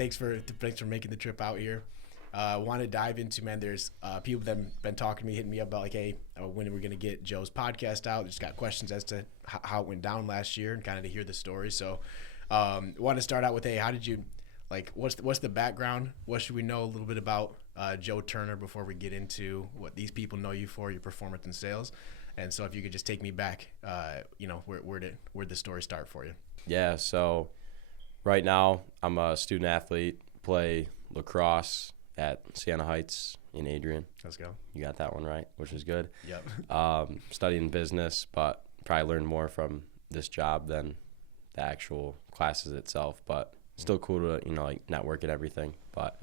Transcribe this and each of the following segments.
thanks for making the trip out here. Want to dive into, man, there's people that have been talking to me, hitting me up about like, hey, when are we going to get Joe's podcast out? Just got questions as to how it went down last year and kind of to hear the story. So want to start out with, hey, how did you, like, what's the background? What should we know a little bit about Joe Turner before we get into what these people know you for, your performance and sales? And so if you could just take me back, where'd the story start for you? Yeah, so right now I'm a student athlete, play lacrosse at Siena Heights in Adrian. Let's go. You got that one right, which is good. Yep. Studying business, but probably learn more from this job than the actual classes itself. But still cool to like network and everything. But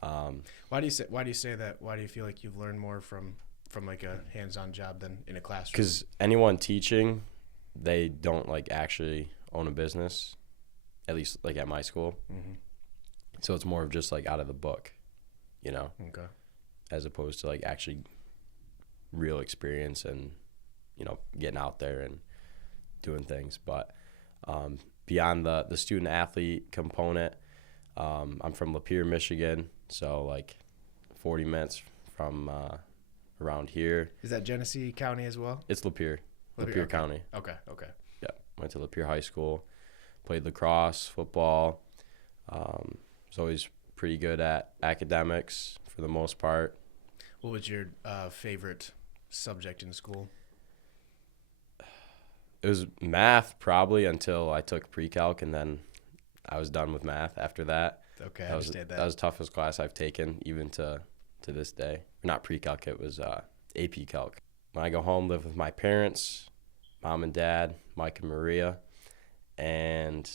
why do you say that? Why do you feel like you've learned more from like a hands-on job than in a classroom? Because anyone teaching, they don't like actually own a business, at least like at my school. Mm-hmm. So it's more of just like out of the book, Okay. as opposed to like actually real experience and, getting out there and doing things. But beyond the student athlete component, I'm from Lapeer, Michigan. So like 40 minutes from around here. Is that Genesee County as well? It's Lapeer Okay. County. Okay. Yeah, went to Lapeer High School, played lacrosse, football. Was always pretty good at academics for the most part. What was your favorite subject in school? It was math probably until I took pre-calc, and then I was done with math after that. Okay, I understand that. That was the toughest class I've taken, even to this day. Not pre-calc, it was AP Calc. When I go home, live with my parents, mom and dad, Mike and Maria, and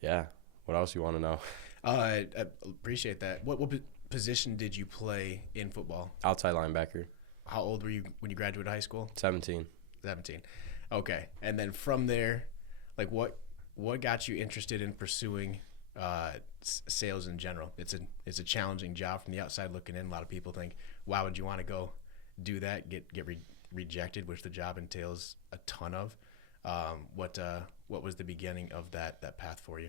yeah. What else you want to know? I appreciate that. What position did you play in football? Outside linebacker. How old were you when you graduated high school? 17. 17. Okay. And then from there, like what got you interested in pursuing sales in general? It's a challenging job from the outside looking in. A lot of people think, why would you want to go do that, get rejected, which the job entails a ton of. What was the beginning of that path for you?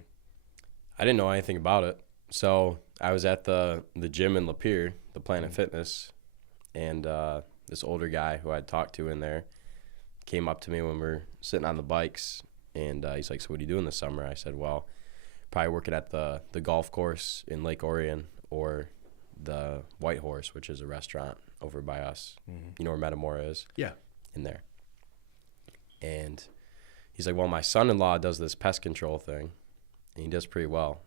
I didn't know anything about it. So I was at the gym in Lapeer, the Planet Fitness, and this older guy who I'd talked to in there came up to me when we were sitting on the bikes, and he's like, so what are you doing this summer? I said, well, probably working at the golf course in Lake Orion or the White Horse, which is a restaurant over by us. Mm-hmm. You know where Metamora is? Yeah. In there. And he's like, well, my son-in-law does this pest control thing, and he does pretty well.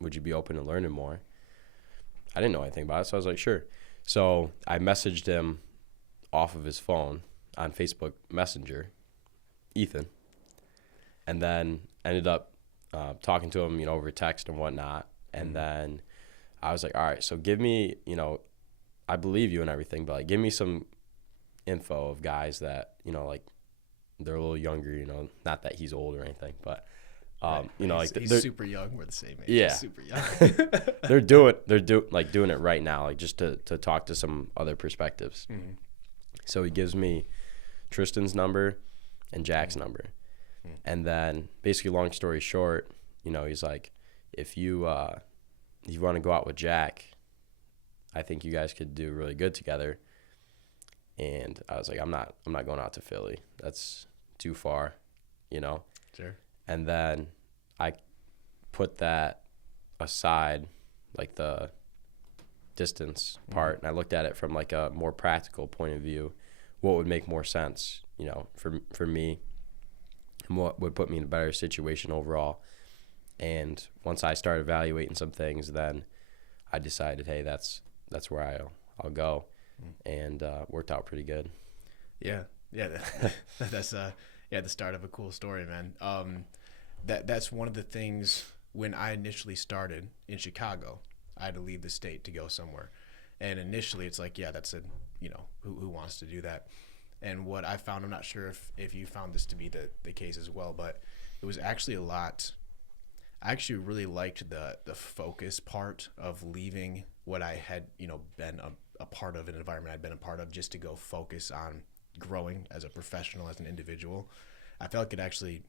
Would you be open to learning more? I didn't know anything about it, so I was like, sure. So I messaged him off of his phone on Facebook Messenger, Ethan, and then ended up talking to him, over text and whatnot. And then I was like, all right, so give me, I believe you and everything, but like, give me some info of guys that, like they're a little younger, not that he's old or anything, but right. Like he's super young. We're the same age. Yeah, he's super young. they're doing it right now, like just to talk to some other perspectives. Mm-hmm. So he gives me Tristan's number and Jack's number, and then basically, long story short, he's like, if you want to go out with Jack, I think you guys could do really good together. And I was like, I'm not going out to Philly. That's too far, Sure. And then I put that aside, like the distance part, and I looked at it from like a more practical point of view. What would make more sense, for me, and what would put me in a better situation overall. And once I started evaluating some things, then I decided, hey, that's where I'll go, and worked out pretty good. Yeah. That's the start of a cool story, man. That's one of the things when I initially started in Chicago, I had to leave the state to go somewhere. And initially it's like, yeah, that's who wants to do that? And what I found, I'm not sure if you found this to be the case as well, but it was actually I actually really liked the focus part of leaving what I had, been a part of, an environment I'd been a part of, just to go focus on growing as a professional, as an individual. I felt like it actually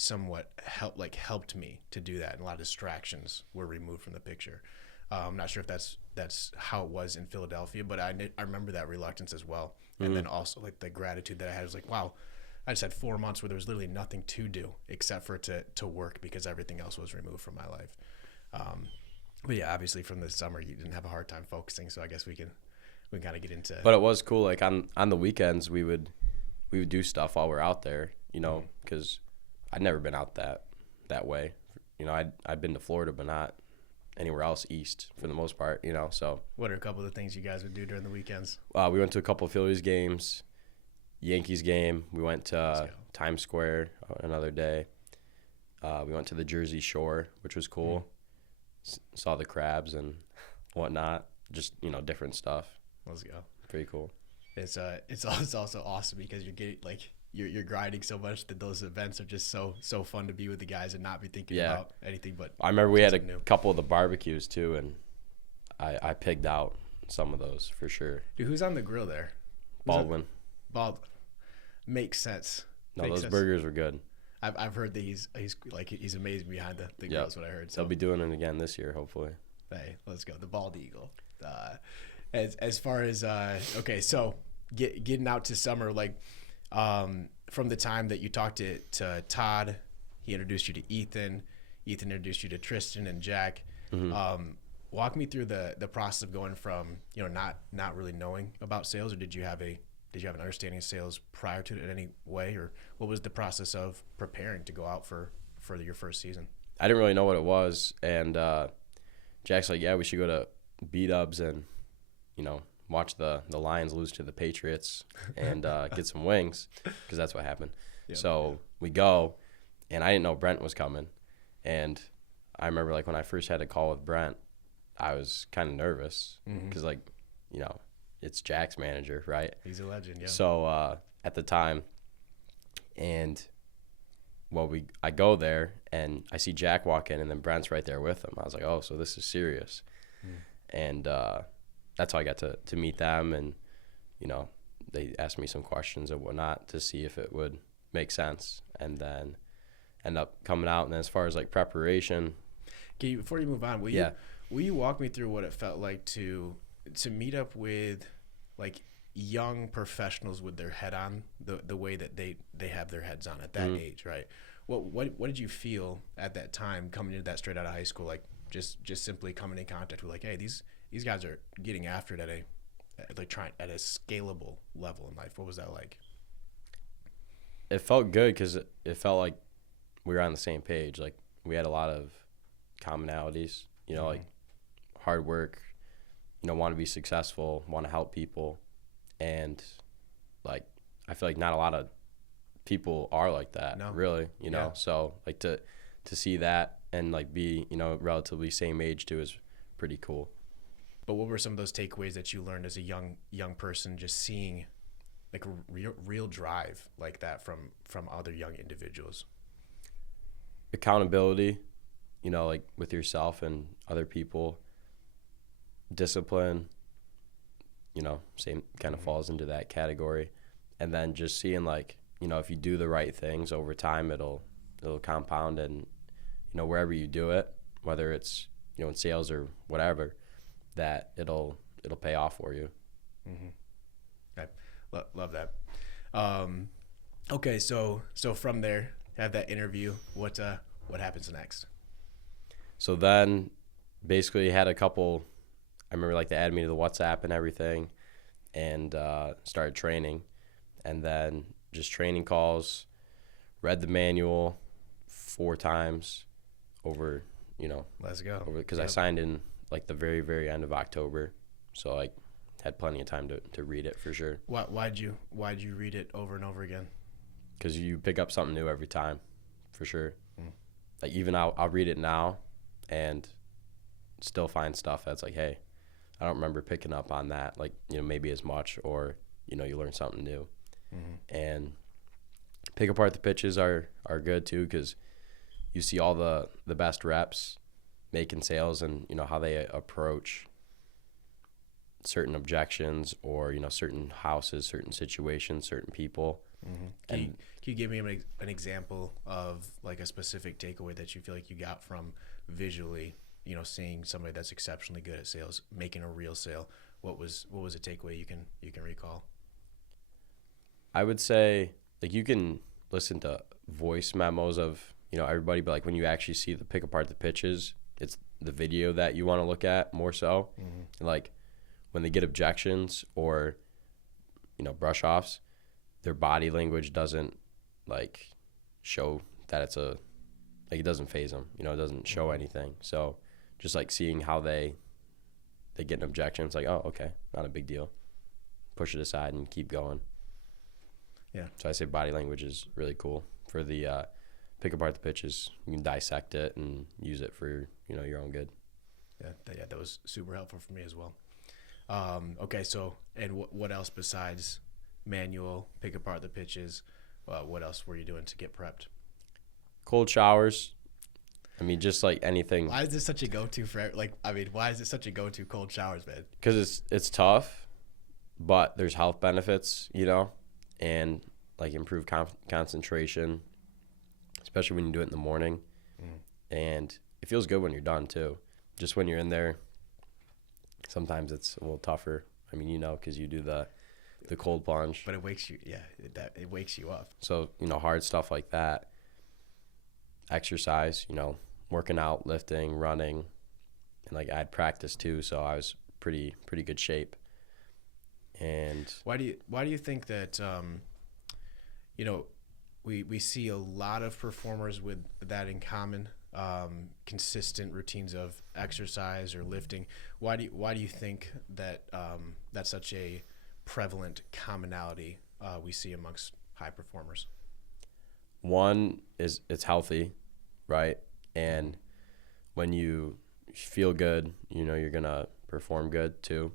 somewhat helped me to do that, and a lot of distractions were removed from the picture. I'm not sure if that's how it was in Philadelphia, but I remember that reluctance as well, and then also like the gratitude that I had. Was like, wow, I just had 4 months where there was literally nothing to do except for to work, because everything else was removed from my life. But yeah, obviously from the summer you didn't have a hard time focusing, so I guess we can kind of get into. But it was cool. Like on the weekends, we would do stuff while we're out there, you know, because I'd never been out that way. You know, I'd been to Florida, but not anywhere else east for the most part, you know. So what are a couple of the things you guys would do during the weekends? We went to a couple of Phillies games, Yankees game. We went to Times Square another day. We went to the Jersey Shore, which was cool. Saw the crabs and whatnot. Just, you know, different stuff. Let's go. Pretty cool. It's also awesome because you're getting like you're grinding so much that those events are just so fun to be with the guys and not be thinking about anything but. I remember we had a couple of the barbecues too, and I pigged out some of those for sure. Dude, who's on the grill there? Baldwin. Makes sense. No, those burgers were good. I've heard that he's amazing behind the grill. That's what I heard. So they'll be doing it again this year, hopefully. Hey, let's go. The Bald Eagle. As far as okay, so getting out to summer, like from the time that you talked to Todd, he introduced you to Ethan introduced you to Tristan and Jack. Walk me through the process of going from, you know, not really knowing about sales, or did you have an understanding of sales prior to it in any way, or what was the process of preparing to go out for your first season? I didn't really know what it was, and Jack's like, yeah, we should go to B-Dubs and, you know, watch the Lions lose to the Patriots and get some wings, because that's what happened. So we go, and I didn't know Brent was coming, and I remember like when I first had a call with Brent, I was kind of nervous because like, you know, it's Jack's manager, right? He's a legend, yeah. So at the time, and I go there and I see Jack walk in, and then Brent's right there with him. I was like, oh, so this is serious. And that's how I got to meet them, and, you know, they asked me some questions and whatnot to see if it would make sense, and then end up coming out. And then as far as like preparation, before you move on, will you walk me through what it felt like to meet up with like young professionals with their head on the way that they have their heads on at that age, right? What did you feel at that time coming into that straight out of high school, like just simply coming in contact with like, hey, these guys are getting after it at a scalable level in life? What was that like? It felt good because it felt like we were on the same page. Like we had a lot of commonalities, you know, like hard work, you know, want to be successful, want to help people. And like, I feel like not a lot of people are like that, really, you know? So like to see that and like be, you know, relatively same age too is pretty cool. But what were some of those takeaways that you learned as a young person, just seeing like a real drive like that from other young individuals? Accountability, you know, like with yourself and other people. Discipline, you know, same kind of falls into that category. And then just seeing like, you know, if you do the right things over time, it'll compound, and, you know, wherever you do it, whether it's, you know, in sales or whatever, that it'll pay off for you. I love that. Okay, so from there, have that interview. What happens next? So then, basically, had a couple. I remember like they added me to the WhatsApp and everything, and started training, and then just training calls. Read the manual 4 times over. You know, let's go. Because I signed in like the very, very end of October, so like had plenty of time to read it for sure. Why'd you read it over and over again? Because you pick up something new every time, for sure. Like even I'll read it now, and still find stuff that's like, hey, I don't remember picking up on that, like, you know, maybe as much, or, you know, you learn something new. And pick apart the pitches are good too, because you see all the best reps making sales, and, you know, how they approach certain objections or, certain houses, certain situations, certain people. Can you give me an example of like a specific takeaway that you feel like you got from visually, seeing somebody that's exceptionally good at sales, making a real sale? What was a takeaway you can recall? I would say like you can listen to voice memos of, everybody, but like when you actually see the pick apart the pitches, it's the video that you want to look at more so. And like when they get objections or, brush offs, their body language doesn't like show that it doesn't phase them, it doesn't show anything. So just like seeing how they get an objection, it's like, oh, okay, not a big deal. Push it aside and keep going. Yeah. So I say body language is really cool for the pick apart the pitches. You can dissect it and use it for, your own good. Yeah, that was super helpful for me as well. Okay, so and what else besides manual pick apart the pitches? What else were you doing to get prepped? Cold showers. I mean, just like anything. Why is this such a go-to for why is it such a go-to, cold showers, man? Because it's tough, but there's health benefits, and like improved concentration, especially when you do it in the morning. And it feels good when you're done too. Just when you're in there, sometimes it's a little tougher. I mean, because you do the cold plunge. But it wakes you, it wakes you up. So, hard stuff like that. Exercise, working out, lifting, running, and like I had practice too, so I was pretty good shape. And why do you think that we see a lot of performers with that in common, consistent routines of exercise or lifting? Why do you think that that's such a prevalent commonality we see amongst high performers? One is it's healthy, right? And when you feel good, you're gonna perform good too.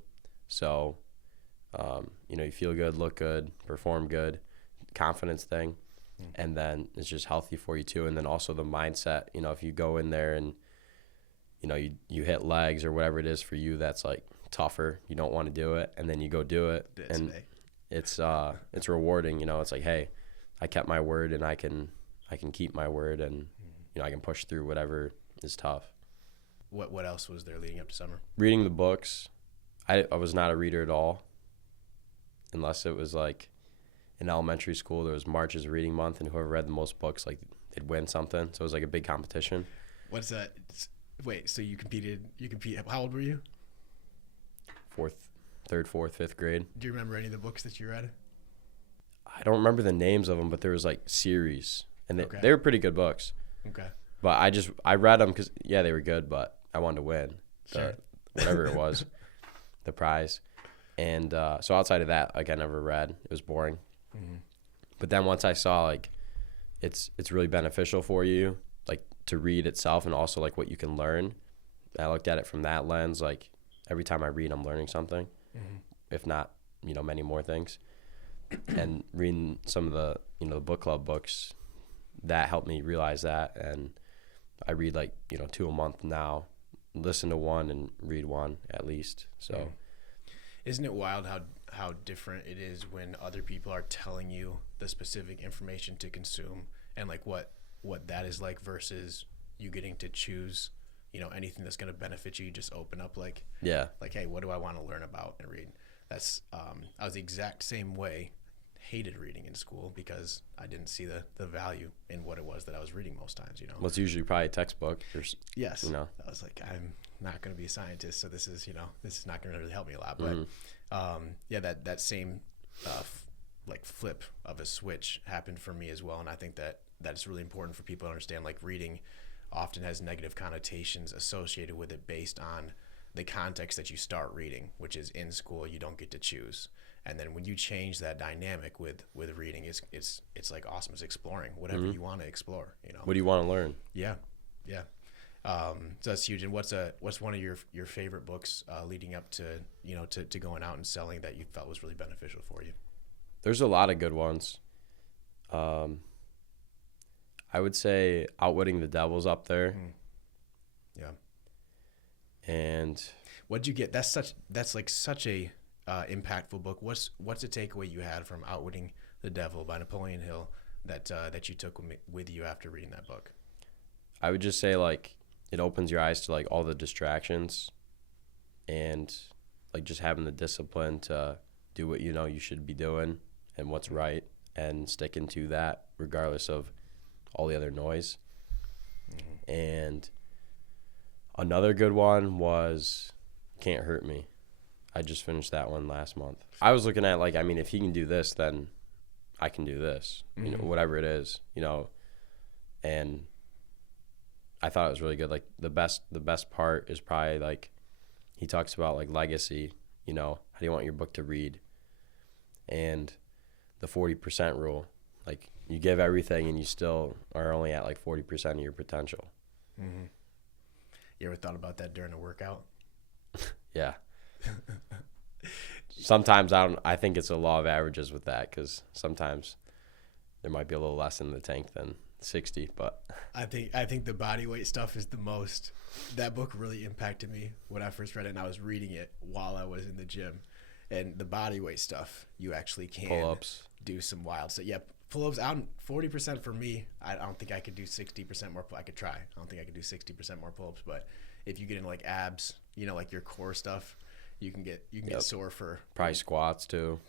So, you feel good, look good, perform good, confidence thing. And then it's just healthy for you too. And then also the mindset, if you go in there and, you hit legs or whatever it is for you, that's like tougher. You don't want to do it. And then you go do it. And it's rewarding, it's like, hey, I kept my word and I can keep my word and, I can push through whatever is tough. What else was there leading up to summer? Reading the books. I was not a reader at all, unless it was like in elementary school, there was March is reading month, and whoever read the most books, like they'd win something. So it was like a big competition. What's that? Wait, so you competed? How old were you? Third, fourth, fifth grade. Do you remember any of the books that you read? I don't remember the names of them, but there was like series, and Okay. they were pretty good books. Okay. But I read them because they were good, but I wanted to win Sure. whatever it was, the prize. And so outside of that, like I never read. It was boring. But then once I saw like it's really beneficial for you, like to read itself and also like what you can learn, I looked at it from that lens. Like every time I read, I'm learning something, if not many more things. And reading some of the the book club books, that helped me realize that. And I read like 2 a month now, listen to one and read one at least. So isn't it wild how different it is when other people are telling you the specific information to consume, and like what that is like versus you getting to choose anything that's going to benefit you. You just open up like hey, what do I want to learn about and read? That's I was the exact same way. Hated reading in school because I didn't see the value in what it was that I was reading most times. Well, it's usually probably a textbook. Yes. I was like, I'm not going to be a scientist, so this is not going to really help me a lot. But that same like flip of a switch happened for me as well, and I think that it's really important for people to understand. Like reading often has negative connotations associated with it based on the context that you start reading, which is in school you don't get to choose. And then when you change that dynamic with reading, it's like awesome. It's exploring whatever you want to explore. What do you want to learn? Yeah. So that's huge. And what's one of your favorite books leading up to to going out and selling that you felt was really beneficial for you? There's a lot of good ones. I would say Outwitting the Devil's up there. Yeah. And What'd you get? That's like such a impactful book. What's the takeaway you had from Outwitting the Devil by Napoleon Hill that you took with you after reading that book? I would just say like it opens your eyes to like all the distractions, and like just having the discipline to do what you know you should be doing and what's right, and sticking to that regardless of all the other noise. And another good one was Can't Hurt Me. I just finished that one last month. I was looking at like, I mean, if he can do this, then I can do this, you know, whatever it is, you know. And I thought it was really good. Like the best part is probably like he talks about like legacy, you know, how do you want your book to read, and the 40% rule. Like you give everything and you still are only at like 40% of your potential. Mm-hmm. You ever thought about that during a workout? Yeah. Sometimes I think it's a law of averages with that, because sometimes there might be a little less in the tank than 60, but I think the body weight stuff is the most. That book really impacted me when I first read it, and I was reading it while I was in the gym. And the body weight stuff, you actually can pull-ups, do some wild stuff. Yeah, pull-ups out 40% for me. I don't think I could do 60% more. I could try. I don't think I could do 60% more pull-ups, but if you get into like abs, you know, like your core stuff, you can get sore for probably squats too.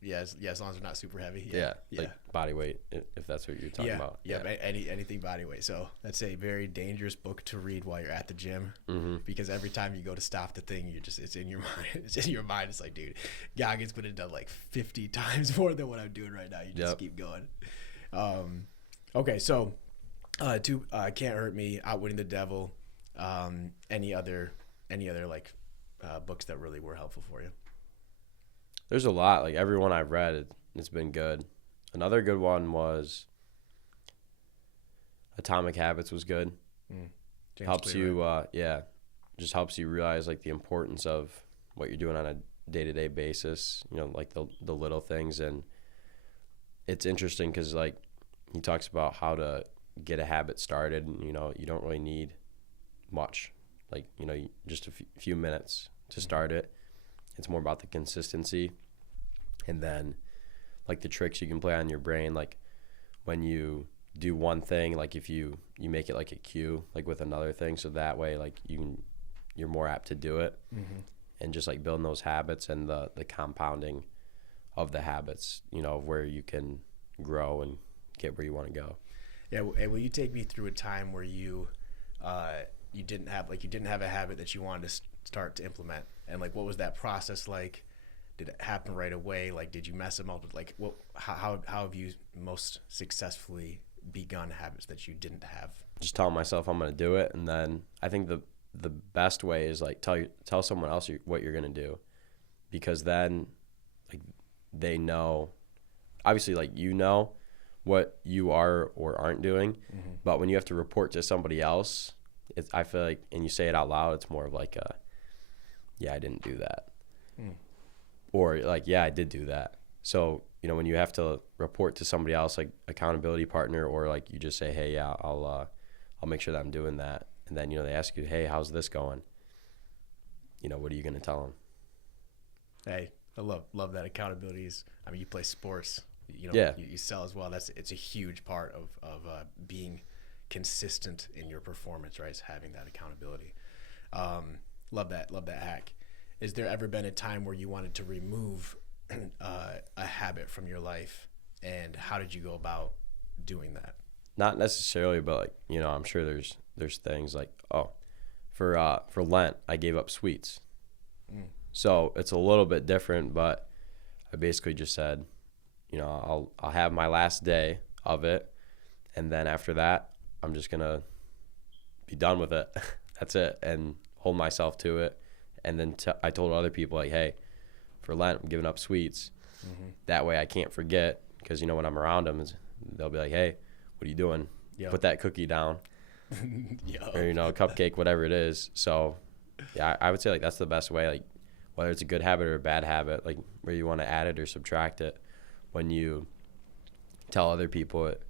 Yeah, as long as they're not super heavy. Yeah. Like body weight, if that's what you're talking about. Yeah, anything body weight. So that's a very dangerous book to read while you're at the gym, because every time you go to stop the thing, it's in your mind. It's in your mind. It's like, dude, Goggins could have done like 50 times more than what I'm doing right now. You just keep going. Okay, so Can't Hurt Me, Outwitting the Devil. Any other like books that really were helpful for you? There's a lot. Like every one I've read, it's been good. Another good one was Atomic Habits was good. Helps Clear, you, right? just helps you realize like the importance of what you're doing on a day-to-day basis. You know, like the little things. And it's interesting because like he talks about how to get a habit started. And, you know, you don't really need much. Like, you know, just a few minutes to start it. It's more about the consistency, and then like the tricks you can play on your brain. Like when you do one thing, like if you make it like a cue, like with another thing, so that way like you're more apt to do it, and just like building those habits and the compounding of the habits, you know, where you can grow and get where you want to go. Yeah, and will you take me through a time where you didn't have a habit that you wanted to start to implement, and like what was that process like? Did it happen right away? Like, did you mess them up? Like, how have you most successfully begun habits that you didn't have? Just telling myself I'm going to do it, and then I think the best way is like tell someone else what you're going to do, because then like they know, obviously like you know what you are or aren't doing, but when you have to report to somebody else, I feel like, and you say it out loud, it's more of like I didn't do that. Or like, yeah, I did do that. So, you know, when you have to report to somebody else, like accountability partner, or like you just say, hey, yeah, I'll make sure that I'm doing that. And then, you know, they ask you, hey, how's this going? You know, what are you going to tell them? Hey, I love that accountability is, I mean, you play sports, you know, you sell as well. It's a huge part of being consistent in your performance, right? Is having that accountability. Love that hack. Is there ever been a time where you wanted to remove a habit from your life, and how did you go about doing that? Not necessarily, but like, you know, I'm sure there's things like, for Lent I gave up sweets. So it's a little bit different, but I basically just said, you know, I'll have my last day of it, and then after that I'm just gonna be done with it. That's it, and hold myself to it. And then I told other people, like, hey, for Lent, I'm giving up sweets. That way I can't forget, because, you know, when I'm around them, they'll be like, hey, what are you doing? Yep. Put that cookie down. Or, you know, cupcake, whatever it is. So, yeah, I would say, like, that's the best way, like, whether it's a good habit or a bad habit, like, where you want to add it or subtract it. When you tell other people, it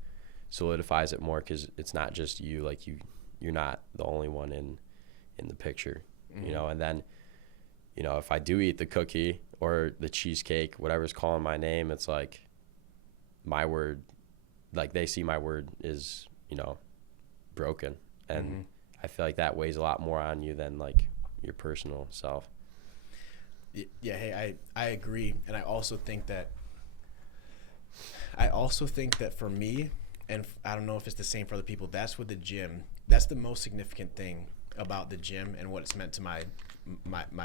solidifies it more, because it's not just you. Like, you're not the only one in the picture, you know. And then you know, if I do eat the cookie or the cheesecake, whatever's calling my name, it's like my word, like they see my word is, you know, broken. And I feel like that weighs a lot more on you than like your personal self. Yeah, hey, I agree. And I also think that for me, and I don't know if it's the same for other people, that's with the gym. That's the most significant thing about the gym and what it's meant to my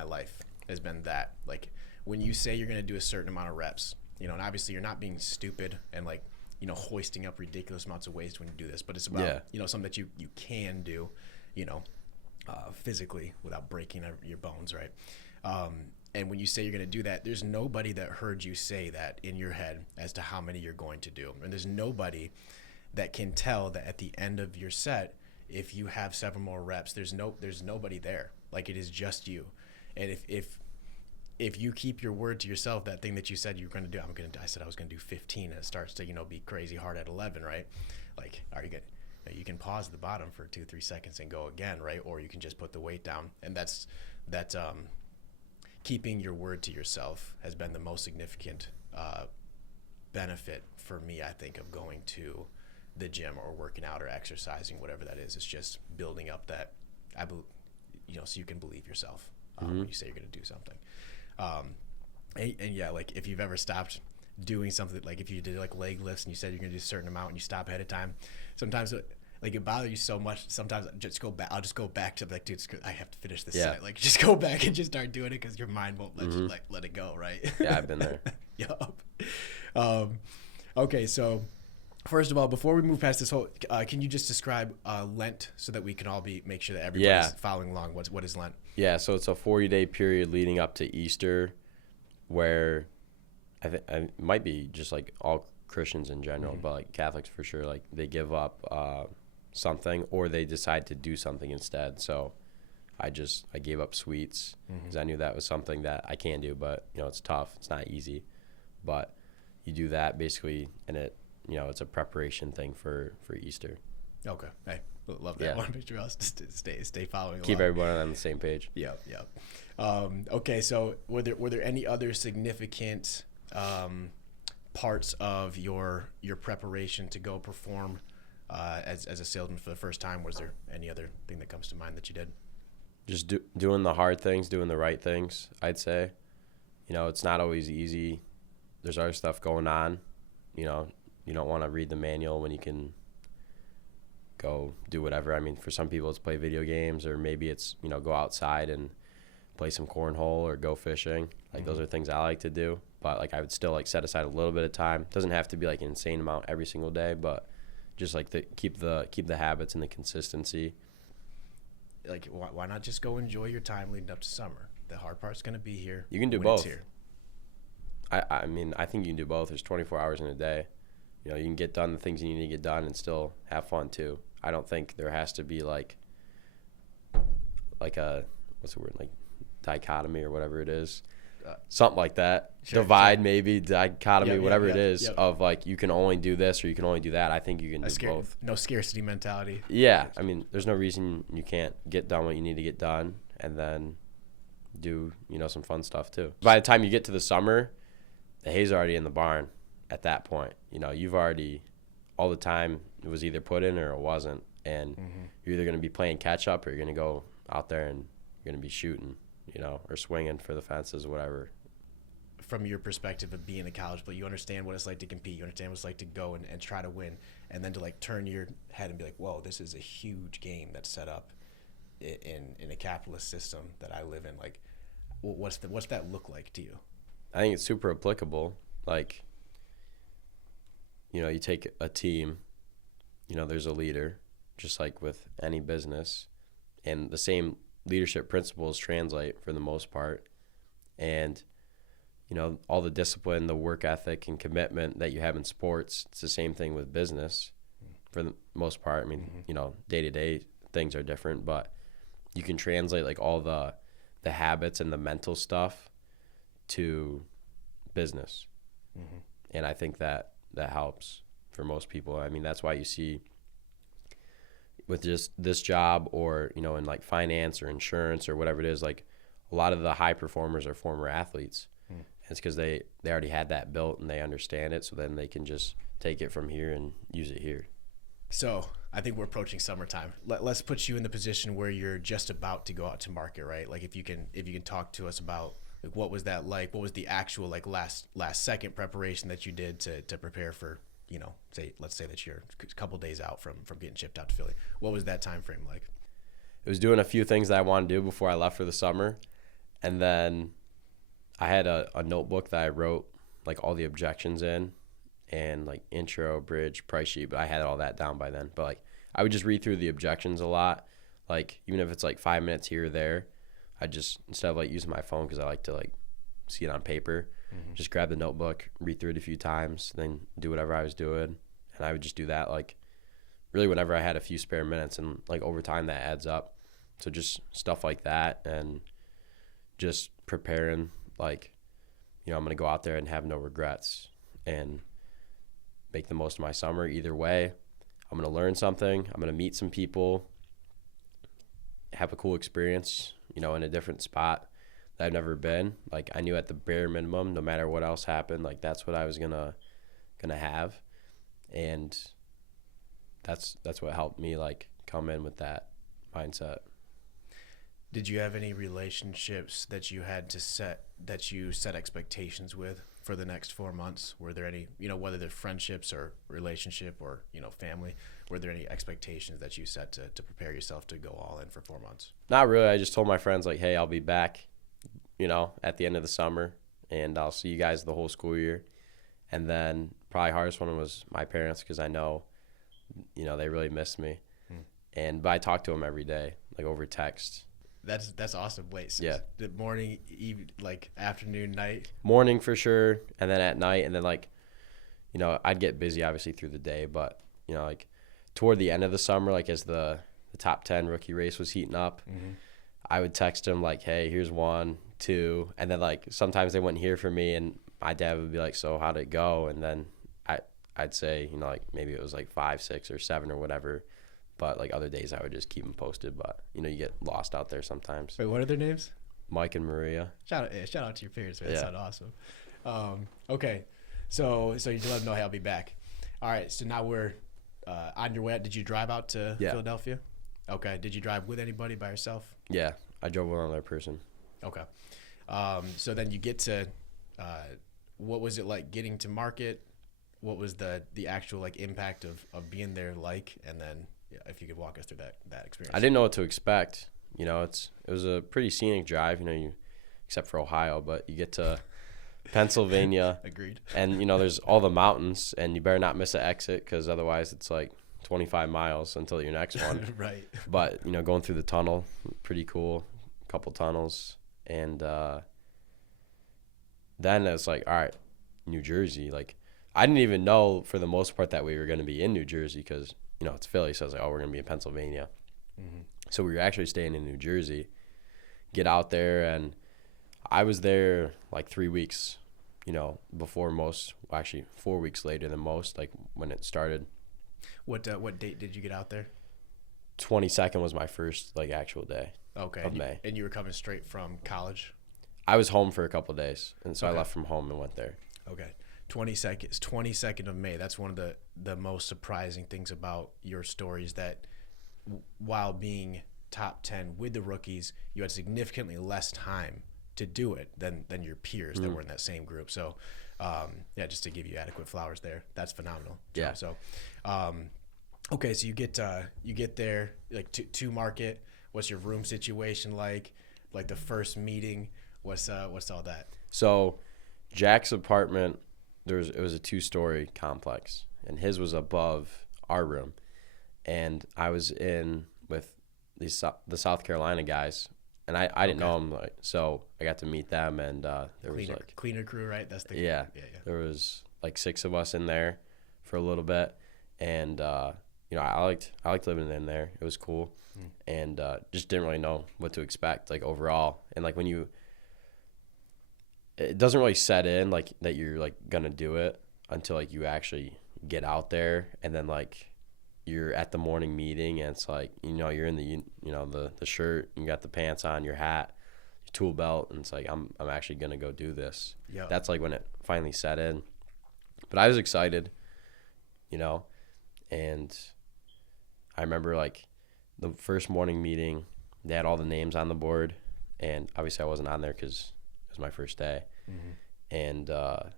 life has been that. Like when you say you're going to do a certain amount of reps, you know, and obviously you're not being stupid and like, you know, hoisting up ridiculous amounts of weights when you do this, but it's about, you know, something that you can do, you know, physically without breaking your bones, right? And when you say you're going to do that, there's nobody that heard you say that in your head as to how many you're going to do. And there's nobody that can tell that at the end of your set, if you have 7 more reps, there's nobody there. Like it is just you. And if you keep your word to yourself, that thing that you said you were going to do, I said I was going to do 15, and it starts to, you know, be crazy hard at 11, right? Like, are you going to, you can pause at the bottom for 2-3 seconds and go again, right? Or you can just put the weight down. And that's keeping your word to yourself has been the most significant benefit for me, I think, of going to the gym or working out or exercising, whatever that is. It's just building up that, you know, so you can believe yourself when you say you're going to do something. And yeah, like if you've ever stopped doing something, like if you did like leg lifts and you said you're going to do a certain amount and you stop ahead of time, sometimes like it bothers you so much. Sometimes I'll just go back to like, dude, I have to finish this set. Like just go back and just start doing it because your mind won't let you let it go, right? Yeah, I've been there. Yup. Okay, so first of all, before we move past this whole, can you just describe Lent so that we can all make sure that everybody's following along? What is Lent? Yeah, so it's a 40-day period leading up to Easter, where I think it might be just like all Christians in general, but like Catholics for sure, like they give up something or they decide to do something instead. So I gave up sweets because I knew that was something that I can do, but you know, it's tough. It's not easy, but you do that basically, and it, you know, it's a preparation thing for Easter. Okay. Hey, love that. I want to make sure us stay following along. Keep everyone on the same page. Yep. Okay, so were there any other significant parts of your preparation to go perform as a salesman for the first time? Was there any other thing that comes to mind that you did? Just doing the hard things, doing the right things, I'd say. You know, it's not always easy. There's other stuff going on. You know, you don't want to read the manual when you can go do whatever. I mean, for some people it's play video games, or maybe it's, you know, go outside and play some cornhole or go fishing. Like those are things I like to do, but like I would still like set aside a little bit of time. Doesn't have to be like an insane amount every single day, but just like to keep the habits and the consistency. Like why not just go enjoy your time leading up to summer? The hard part's going to be here. You can do both. I mean, I think you can do both. There's 24 hours in a day. You know, you can get done the things you need to get done and still have fun too. I don't think there has to be like a, what's the word, like dichotomy or whatever it is. Something like that. Divide, maybe, dichotomy, whatever it is, of like you can only do this or you can only do that. I think you can do both. No scarcity mentality. Yeah. I mean, there's no reason you can't get done what you need to get done and then do, you know, some fun stuff too. By the time you get to the summer, the hay's already in the barn at that point. You know, you've already, all the time it was either put in or it wasn't. And you're either going to be playing catch up or you're going to go out there and you're going to be shooting, you know, or swinging for the fences, whatever. From your perspective of being a college player, you understand what it's like to compete. You understand what it's like to go and try to win. And then to like turn your head and be like, whoa, this is a huge game that's set up in a capitalist system that I live in. Like, what's that look like to you? I think it's super applicable. Like, you know, you take a team, you know, there's a leader, just like with any business, and the same leadership principles translate for the most part. And, you know, all the discipline, the work ethic and commitment that you have in sports, it's the same thing with business for the most part. I mean, you know, day-to-day things are different, but you can translate like all the habits and the mental stuff to business. And I think that helps for most people. I mean, that's why you see with just this job or, you know, in like finance or insurance or whatever it is, like a lot of the high performers are former athletes. And it's because they already had that built and they understand it, so then they can just take it from here and use it here. So I think we're approaching summertime. Let's put you in the position where you're just about to go out to market, right? Like if you can talk to us about like what was that like? What was the actual like last second preparation that you did to prepare for, let's say that you're a couple days out from getting shipped out to Philly. What was that time frame like? It was doing a few things that I wanted to do before I left for the summer, and then I had a notebook that I wrote like all the objections in, and like intro, bridge, price sheet, but I had all that down by then. But like I would just read through the objections a lot, like even if it's like 5 minutes here or there, I just, instead of like using my phone because I like to like see it on paper, just grab the notebook, read through it a few times, then do whatever I was doing. And I would just do that like really whenever I had a few spare minutes, and like over time that adds up. So just stuff like that, and just preparing like, I'm going to go out there and have no regrets and make the most of my summer either way. I'm going to learn something. I'm going to meet some people, have a cool experience, in a different spot that I've never been. Like I knew at the bare minimum, no matter what else happened, like that's what I was gonna have. And that's what helped me like come in with that mindset. Did you have any relationships that you had to set expectations with for the next 4 months? Were there any, whether they're friendships or relationship or, family, were there any expectations that you set to prepare yourself to go all in for 4 months? Not really. I just told my friends like, hey, I'll be back, at the end of the summer, and I'll see you guys the whole school year. And then probably hardest one was my parents, because I know, they really missed me. But I talk to them every day, like over text. That's awesome. Wait, so yeah. The morning, like afternoon, night? Morning for sure, and then at night, and then like, I'd get busy obviously through the day, but like toward the end of the summer, like as the top 10 rookie race was heating up, I would text them like, hey, here's 1, 2, and then like sometimes they wouldn't hear from me, and my dad would be like, so how'd it go? And then I'd say, like maybe it was like 5, 6, or 7 or whatever. But like other days I would just keep them posted. But you get lost out there sometimes. Wait, what are their names? Mike and Maria. Shout out to your parents, man. That sounds awesome. Okay, so you let them know, hey, I'll be back. All right, so now we're on your way. Did you drive out to Philadelphia? Okay. Did you drive with anybody, by yourself? Yeah, I drove with another person. Okay. So then you get to what was it like getting to market? What was the actual like impact of being there like? And then if you could walk us through that experience. I didn't know what to expect. It was a pretty scenic drive, except for Ohio, but you get to Pennsylvania. Agreed. And, there's all the mountains, and you better not miss an exit, because otherwise it's like 25 miles until your next one. Right. But, going through the tunnel, pretty cool, couple tunnels. And then it's like, all right, New Jersey. Like, I didn't even know for the most part that we were going to be in New Jersey, because, it's Philly. So I was like, oh, we're going to be in Pennsylvania. So we were actually staying in New Jersey, get out there, and I was there like 3 weeks, before most, actually 4 weeks later than most, like when it started. What date did you get out there? 22nd was my first like actual day. Okay. Of May. And you were coming straight from college? I was home for a couple of days, and so I left from home and went there. Okay. 22nd of May. That's one of the most surprising things about your story is that while being top 10 with the rookies, you had significantly less time to do it than your peers that were in that same group. So, just to give you adequate flowers there, that's phenomenal. Yeah. So, okay, so you get there like to market. What's your room situation like? Like the first meeting, what's all that? So, Jack's apartment, it was a 2-story complex, and his was above our room, and I was in with the South Carolina guys, and I didn't know them, like, so I got to meet them, and there was like cleaner crew, right? That's the yeah. There was like 6 of us in there for a little bit, and I liked living in there. It was cool, and just didn't really know what to expect like overall, and like when it doesn't really set in like that you're like gonna do it until like you actually get out there, and then like you're at the morning meeting, and it's like you're in the the shirt, you got the pants on, your hat, tool belt, and it's like I'm actually gonna go do this. Yeah. That's like when it finally set in. But I was excited, you know, and I remember like the first morning meeting, they had all the names on the board, and obviously I wasn't on there because it was my first day. And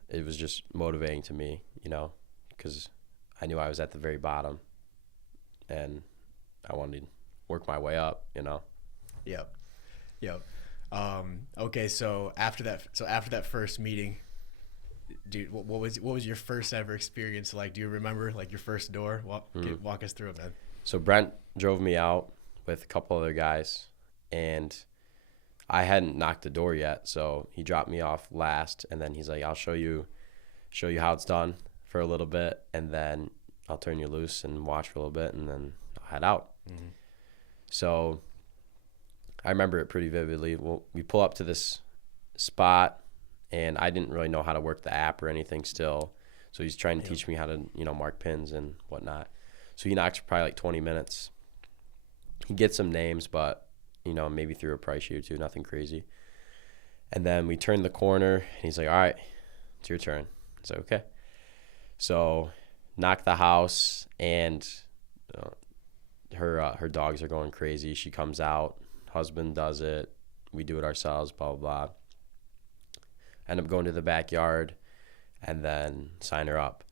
it was just motivating to me, you know, because I knew I was at the very bottom, and I wanted to work my way up, you know. Yep. Yep. Okay, so after that first meeting, dude, what was your first ever experience like? Do you remember like your first door? Walk us through it, man. So Brent drove me out with a couple other guys, and I hadn't knocked the door yet, so he dropped me off last, and then he's like, "I'll show you how it's done for a little bit, and then I'll turn you loose and watch for a little bit, and then I'll head out." So I remember it pretty vividly. Well, we pull up to this spot, and I didn't really know how to work the app or anything still. So he's trying to teach me how to, you know, mark pins and whatnot. So he knocks for probably like 20 minutes. He gets some names, but, you know, maybe threw a price sheet or two, nothing crazy. And then we turn the corner, and he's like, "All right, it's your turn." It's like, okay. So knock the house, and her dogs are going crazy. She comes out. Husband does it. We do it ourselves, blah, blah, blah. End up going to the backyard and then sign her up.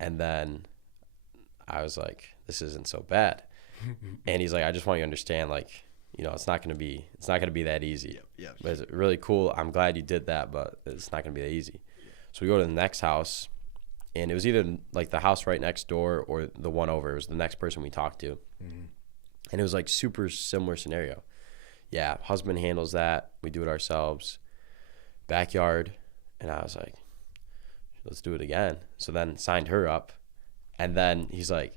And then I was like, this isn't so bad. And he's like, I just want you to understand, like, you know, it's not going to be that easy. Yep. But it's really cool. I'm glad you did that, but it's not going to be that easy. So we go to the next house, and it was either like the house right next door or the one over. It was the next person we talked to. And it was like super similar scenario. Yeah, husband handles that. We do it ourselves. Backyard. And I was like, let's do it again. So then signed her up. And then he's like,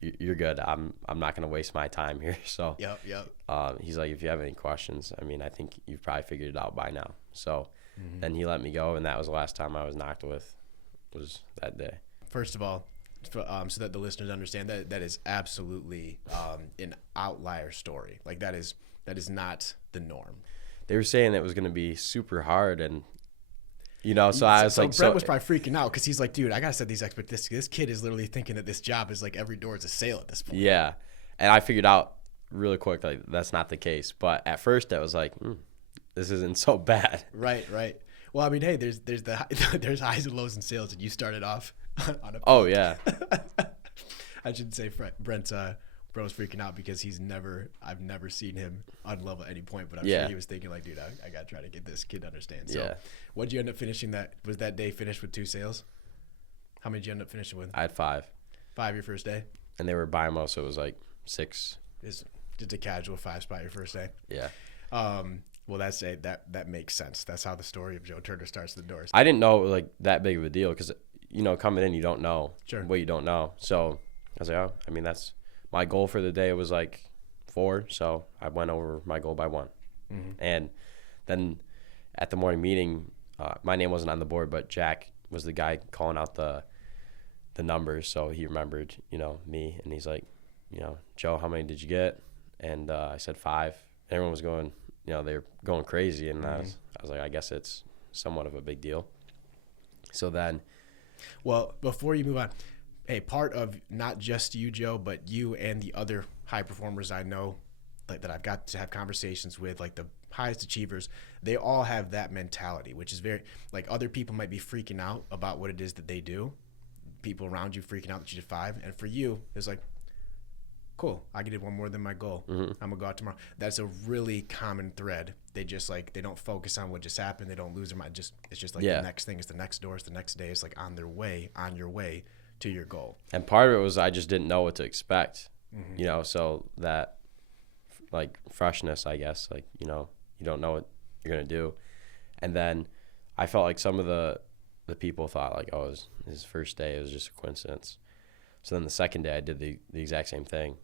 you're good. I'm not going to waste my time here. So Yep. he's like, if you have any questions, I mean, I think you've probably figured it out by now. So then he let me go. And that was the last time I was knocked with, was that day. First of all, so that the listeners understand that is absolutely an outlier story. Like that is not the norm. They were saying it was going to be super hard, and you know, so I was like, Brent was probably freaking out because he's like, dude, I gotta set these expectations. This kid is literally thinking that this job is like every door is a sale at this point. Yeah, and I figured out really quick like that's not the case. But at first, I was like, this isn't so bad. Right. Well, I mean, hey, there's there's highs and lows in sales, and you started off on a. Oh yeah. I should say Brent's bro's freaking out because I've never seen him unlevel at any point, but I'm sure he was thinking like, dude, I gotta try to get this kid to understand. So what'd you end up finishing was that day finished with 2 sales? How many did you end up finishing with? I had 5. 5 your first day? And they were BIMO, so it was like 6. Is just a casual 5 spot your first day? Yeah. Well, that makes sense. That's how the story of Joe Turner starts the doors. I didn't know like that big of a deal because, you know, coming in, you don't know what you don't know. So I was like, oh, I mean, that's my goal for the day was like 4. So I went over my goal by 1. And then at the morning meeting, my name wasn't on the board, but Jack was the guy calling out the numbers. So he remembered, you know, me, and he's like, you know, Joe, how many did you get? And I said 5. Everyone was going, you know, they were going crazy, and I was like, I guess it's somewhat of a big deal. So then, well, before you move on, hey, part of not just you, Joe, but you and the other high performers I know, like that I've got to have conversations with, like the highest achievers, they all have that mentality, which is very, like other people might be freaking out about what it is that they do. People around you freaking out that you did 5. And for you, it's like, cool, I did 1 more than my goal. I'm gonna go out tomorrow. That's a really common thread. They just like, they don't focus on what just happened. They don't lose their mind. It's just like the next thing is the next door, it's the next day. It's like on your way to your goal. And part of it was I just didn't know what to expect, you know, so that like freshness, I guess, like, you know, you don't know what you're going to do. And then I felt like some of the people thought like, oh, it was his first day. It was just a coincidence. So then the second day I did the exact same thing.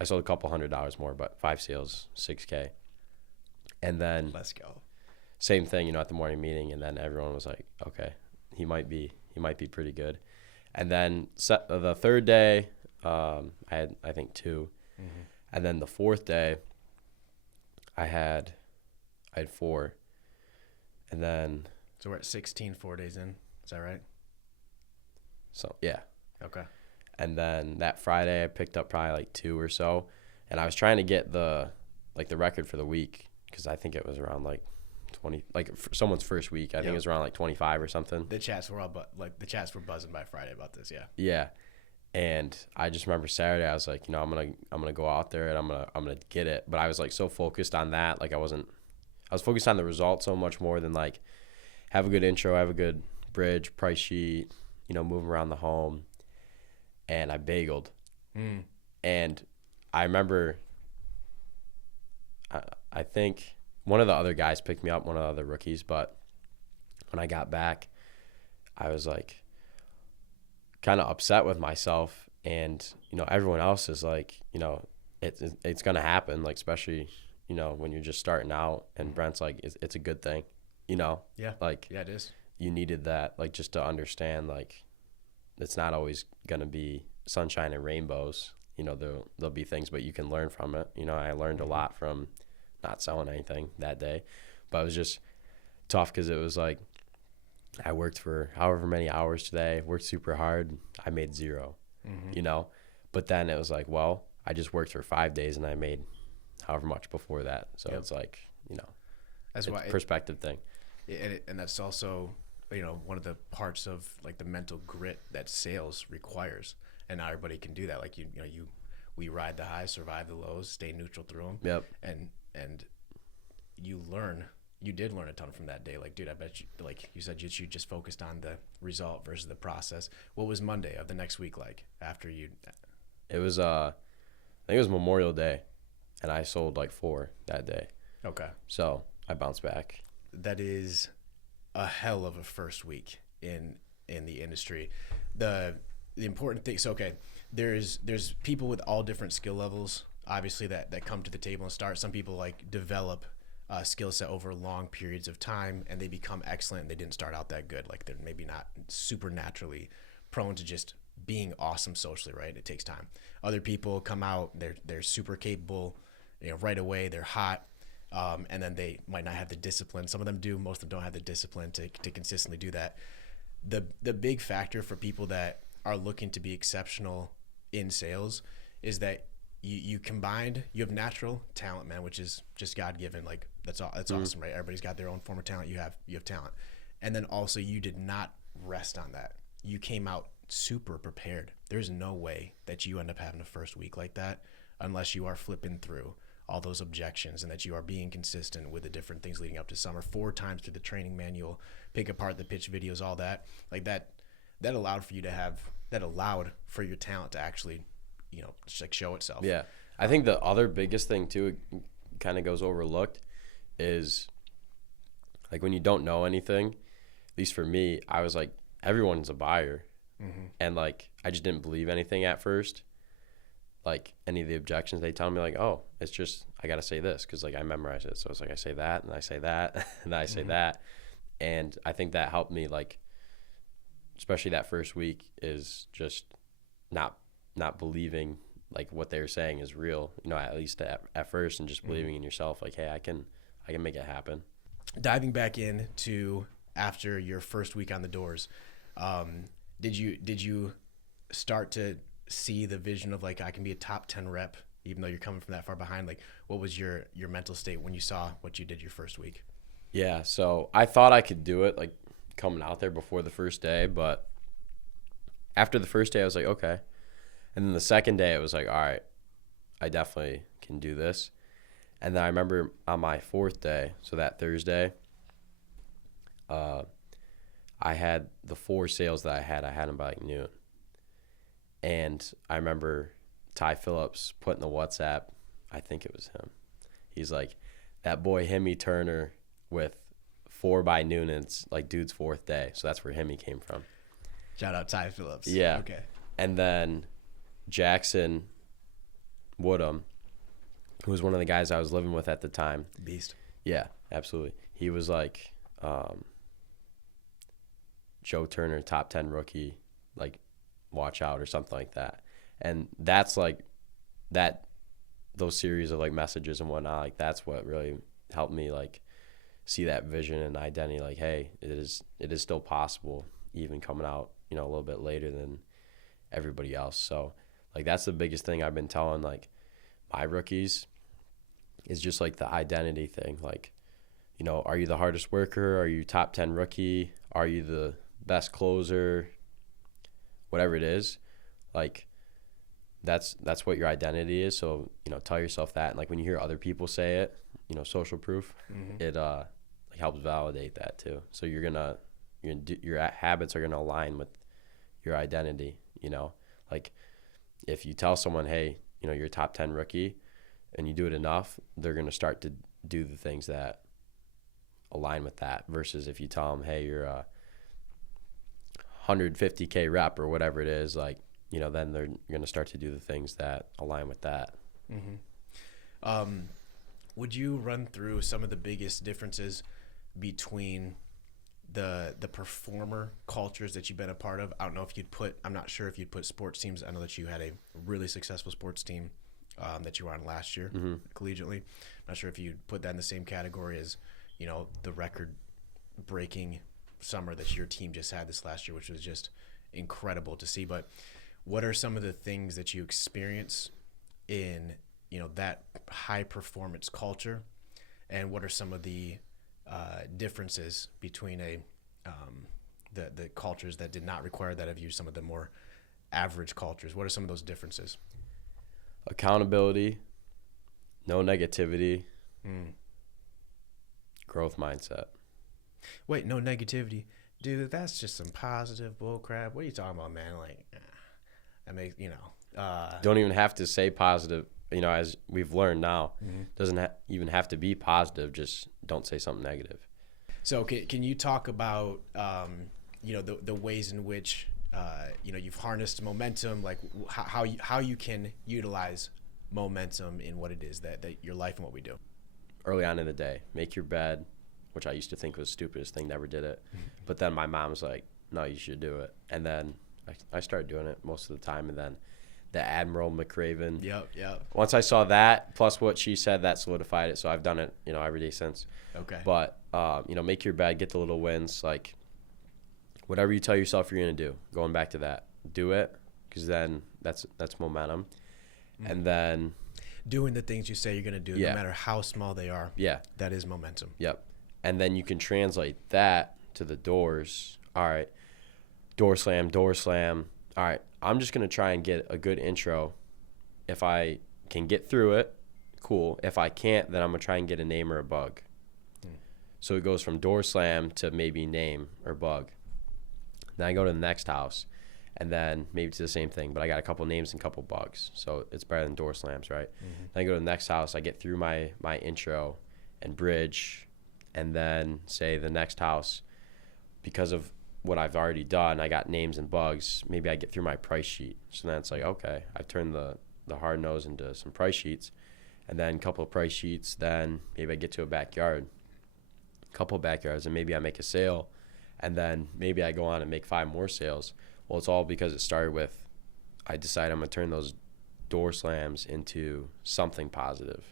I sold a couple $100 more, but 5 sales, $6K. And then let's go. Same thing, you know, at the morning meeting. And then everyone was like, okay, he might be pretty good. And then the third day, I had, I think, 2. And then the 4th day, I had I had 4. And then, So we're at 16 4 days in. Is that right? so yeah. Okay. And then that Friday I picked up probably like 2 or so. And I was trying to get the record for the week, because I think it was around like 20, like for someone's first week. I think it was around like 25 or something. The chats were all the chats were buzzing by Friday about this. Yeah. Yeah. And I just remember Saturday I was like, you know, I'm gonna go out there and I'm gonna get it. But I was like so focused on that, like I was focused on the result so much more than like have a good intro, have a good bridge, price sheet, you know, move around the home. And I bageled. And I remember, I think one of the other guys picked me up, one of the other rookies, but when I got back, I was like kind of upset with myself. And, you know, everyone else is like, you know, it's going to happen, like, especially, you know, when you're just starting out. And Brent's like, it's a good thing, you know? Yeah. Like, Yeah, it is. You needed that, like, just to understand, like, it's not always going to be sunshine and rainbows. You know, there'll be things, but you can learn from it. You know, I learned a lot from not selling anything that day, but it was just tough because it was like I worked for however many hours today, worked super hard. I made 0, you know, but then it was like, well, I just worked for 5 days and I made however much before that. So it's like, you know, that's it's why a perspective thing. And that's also, you know, one of the parts of like the mental grit that sales requires. And not everybody can do that. Like, we ride the highs, survive the lows, stay neutral through them. Yep. And you did learn a ton from that day. Like, dude, I bet you, like you said, you just focused on the result versus the process. What was Monday of the next week like after you? It was, I think it was Memorial Day, and I sold like 4 that day. Okay. So I bounced back. That is a hell of a first week in the industry. The important thing, so okay, there's people with all different skill levels, obviously, that come to the table and start. Some people like develop a skill set over long periods of time and they become excellent and they didn't start out that good. Like, they're maybe not super naturally prone to just being awesome socially, right? It takes time. Other people come out, they're super capable, you know, right away, they're hot. And then they might not have the discipline. Some of them do, most of them don't have the discipline to consistently do that. The big factor for people that are looking to be exceptional in sales is that you have natural talent, man, which is just God-given. Like, that's awesome, right? Everybody's got their own form of talent. You have talent. And then also you did not rest on that. You came out super prepared. There's no way that you end up having a first week like that unless you are flipping through all those objections and that you are being consistent with the different things leading up to summer 4 times through the training manual, pick apart the pitch videos, all that. Like, that allowed for your talent to actually, you know, just like show itself. Yeah. I think the other biggest thing too, kind of goes overlooked, is like when you don't know anything, at least for me, I was like, everyone's a buyer. And like, I just didn't believe anything at first. Like, any of the objections they tell me, like, oh, it's just, I got to say this because like I memorize it. So it's like I say that and I say that and I say that. And I think that helped me, like, especially that first week, is just not believing like what they were saying is real, you know, at least at first, and just believing in yourself, like, hey, I can make it happen. Diving back into after your first week on the doors, did you start to see the vision of like, I can be a top 10 rep even though you're coming from that far behind? Like, what was your mental state when you saw what you did your first week? Yeah, so I thought I could do it, like, coming out there before the first day, but after the first day I was like, okay. And then the second day it was like, all right, I definitely can do this. And then I remember on my 4th day, so that Thursday, I had the 4 sales that I had them by like noon. And I remember Ty Phillips put in the WhatsApp, I think it was him, he's like, that boy Hemi Turner with 4 by noon, and it's like dude's 4th day. So that's where Hemi came from. Shout out Ty Phillips. Yeah. Okay. And then Jackson Woodham, who was one of the guys I was living with at the time. Beast. Yeah, absolutely. He was like, Joe Turner, top 10 rookie, like, watch out or something like that. And that's like those series of like messages and whatnot, like, that's what really helped me like see that vision and identity, like, hey, it is still possible, even coming out, you know, a little bit later than everybody else. So like that's the biggest thing I've been telling like my rookies is just like the identity thing. Like, you know, are you the hardest worker? Are you top 10 rookie? Are you the best closer? Whatever it is, like that's what your identity is. So, you know, tell yourself that. And like when you hear other people say it, you know, social proof, it like helps validate that too. So your habits are gonna align with your identity. You know, like if you tell someone, hey, you know, you're a top 10 rookie, and you do it enough, they're gonna start to do the things that align with that. Versus if you tell them, hey, you're a 150K rep or whatever it is, like, you know, then they're gonna start to do the things that align with that. Would you run through some of the biggest differences between the performer cultures that you've been a part of? I'm not sure if you'd put sports teams. I know that you had a really successful sports team that you were on last year collegiately. I'm not sure if you'd put that in the same category as, you know, the record breaking summer that your team just had this last year, which was just incredible to see. But what are some of the things that you experience in, you know, that high performance culture, and what are some of the differences between the cultures that did not require that of you, some of the more average cultures? What are some of those differences? Accountability, no negativity, growth mindset. Wait, no negativity, dude. That's just some positive bull crap. What are you talking about, man? Like, I mean, you know, don't even have to say positive. You know, as we've learned now, doesn't even have to be positive. Just don't say something negative. So can you talk about, you know, the ways in which, you know, you've harnessed momentum, like how you can utilize momentum in what it is that your life and what we do? Early on in the day, make your bed, which I used to think was the stupidest thing, never did it. But then my mom was like, no, you should do it. And then I started doing it most of the time. And then the Admiral McRaven. Yep. Once I saw that, plus what she said, that solidified it. So I've done it, you know, every day since. Okay. But, you know, make your bed, get the little wins. Like, whatever you tell yourself you're going to do, going back to that, do it, because then that's momentum. And then doing the things you say you're going to do, no matter how small they are. Yeah. That is momentum. Yep. And then you can translate that to the doors. All right, door slam. All right, I'm just going to try and get a good intro. If I can get through it, cool. If I can't, then I'm going to try and get a name or a bug. So it goes from door slam to maybe name or bug. Then I go to the next house, and then maybe to the same thing, but I got a couple names and a couple bugs. So it's better than door slams, right? Then I go to the next house, I get through my intro and bridge, and then say the next house, because of what I've already done, I got names and bugs. Maybe I get through my price sheet. So then it's like, okay, I've turned the hard nose into some price sheets, and then a couple of price sheets. Then maybe I get to a backyard, a couple of backyards, and maybe I make a sale, and then maybe I go on and make 5 more sales. Well, it's all because it started with, I decide I'm going to turn those door slams into something positive.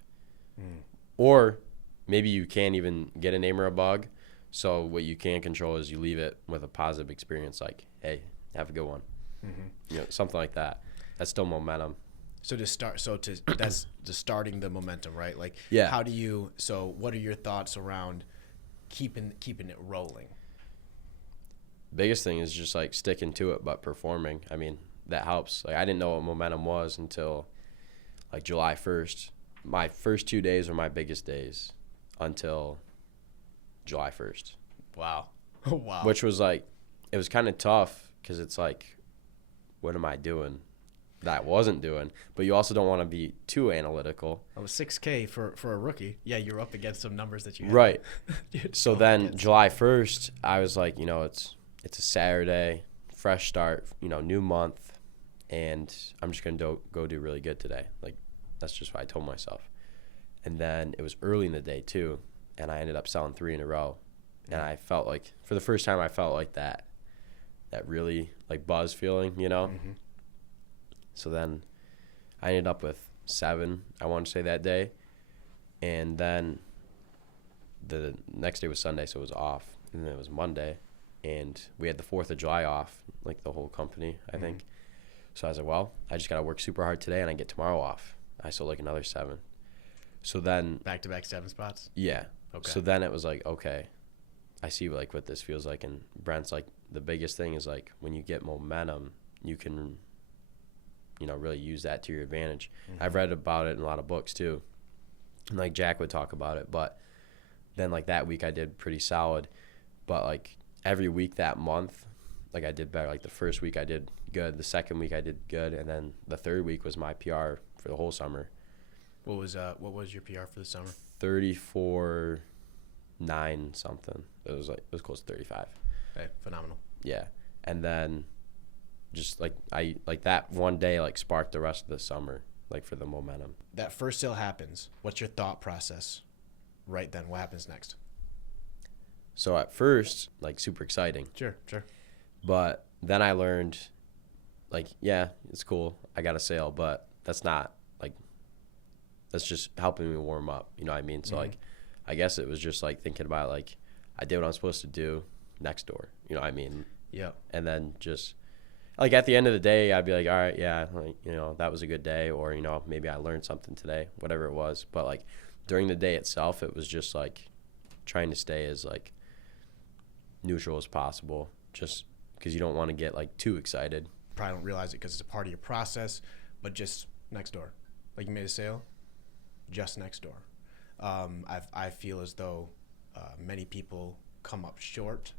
Or maybe you can't even get a name or a bug. So what you can control is you leave it with a positive experience, like, hey, have a good one. You know, something like that. That's still momentum. So that's just starting the momentum, right? Like, yeah. How do you? So what are your thoughts around keeping it rolling? Biggest thing is just like sticking to it, but performing. I mean, that helps. Like, I didn't know what momentum was until like July 1st. My first 2 days were my biggest days until July 1st. Wow. Wow. Which was like, it was kind of tough because it's like, what am I doing that I wasn't doing? But you also don't want to be too analytical. I was 6K for a rookie. Yeah, you're up against some numbers that you had. Right. So then July 1st, I was like, you know, it's a Saturday, fresh start, you know, new month, and I'm just going to go do really good today. Like, that's just what I told myself. And then it was early in the day too, and I ended up selling 3 in a row. And I felt like, for the first time, I felt like that really like buzz feeling, you know? So then I ended up with 7, I want to say, that day. And then the next day was Sunday, so it was off, and then it was Monday, and we had the 4th of July off, like the whole company, I think. So I was like, well, I just got to work super hard today, and I get tomorrow off. I sold like another 7. So then Back-to-back 7 spots? yeah. Okay. So then it was like, okay, I see like what this feels like. And Brent's like, the biggest thing is like when you get momentum, you can, really use that to your advantage. I've read about it in a lot of books too. And like Jack would talk about it. But then like that week I did pretty solid. But like every week that month, like I did better. Like the first week I did good. The second week I did good. And then the third week was my PR for the whole summer. What was your PR for the summer? 34.9 something. It was close to 35. Hey, phenomenal. Yeah. And then just like that one day like sparked the rest of the summer, like for the momentum. That first sale happens. What's your thought process right then? What happens next? So at first, like super exciting. Sure. But then I learned like, yeah, it's cool. I got a sale, but that's just helping me warm up. You know what I mean? So like, I guess it was just like thinking about like, I did what I'm supposed to do next door. You know what I mean? Yeah. And then just like at the end of the day, I'd be like, all right, yeah, like, that was a good day, or, maybe I learned something today, whatever it was. But like during the day itself, it was just like trying to stay as like neutral as possible, just because you don't want to get like too excited. Probably don't realize it because it's a part of your process, but just next door. Like you made a sale, just next door. I feel as though many people come up short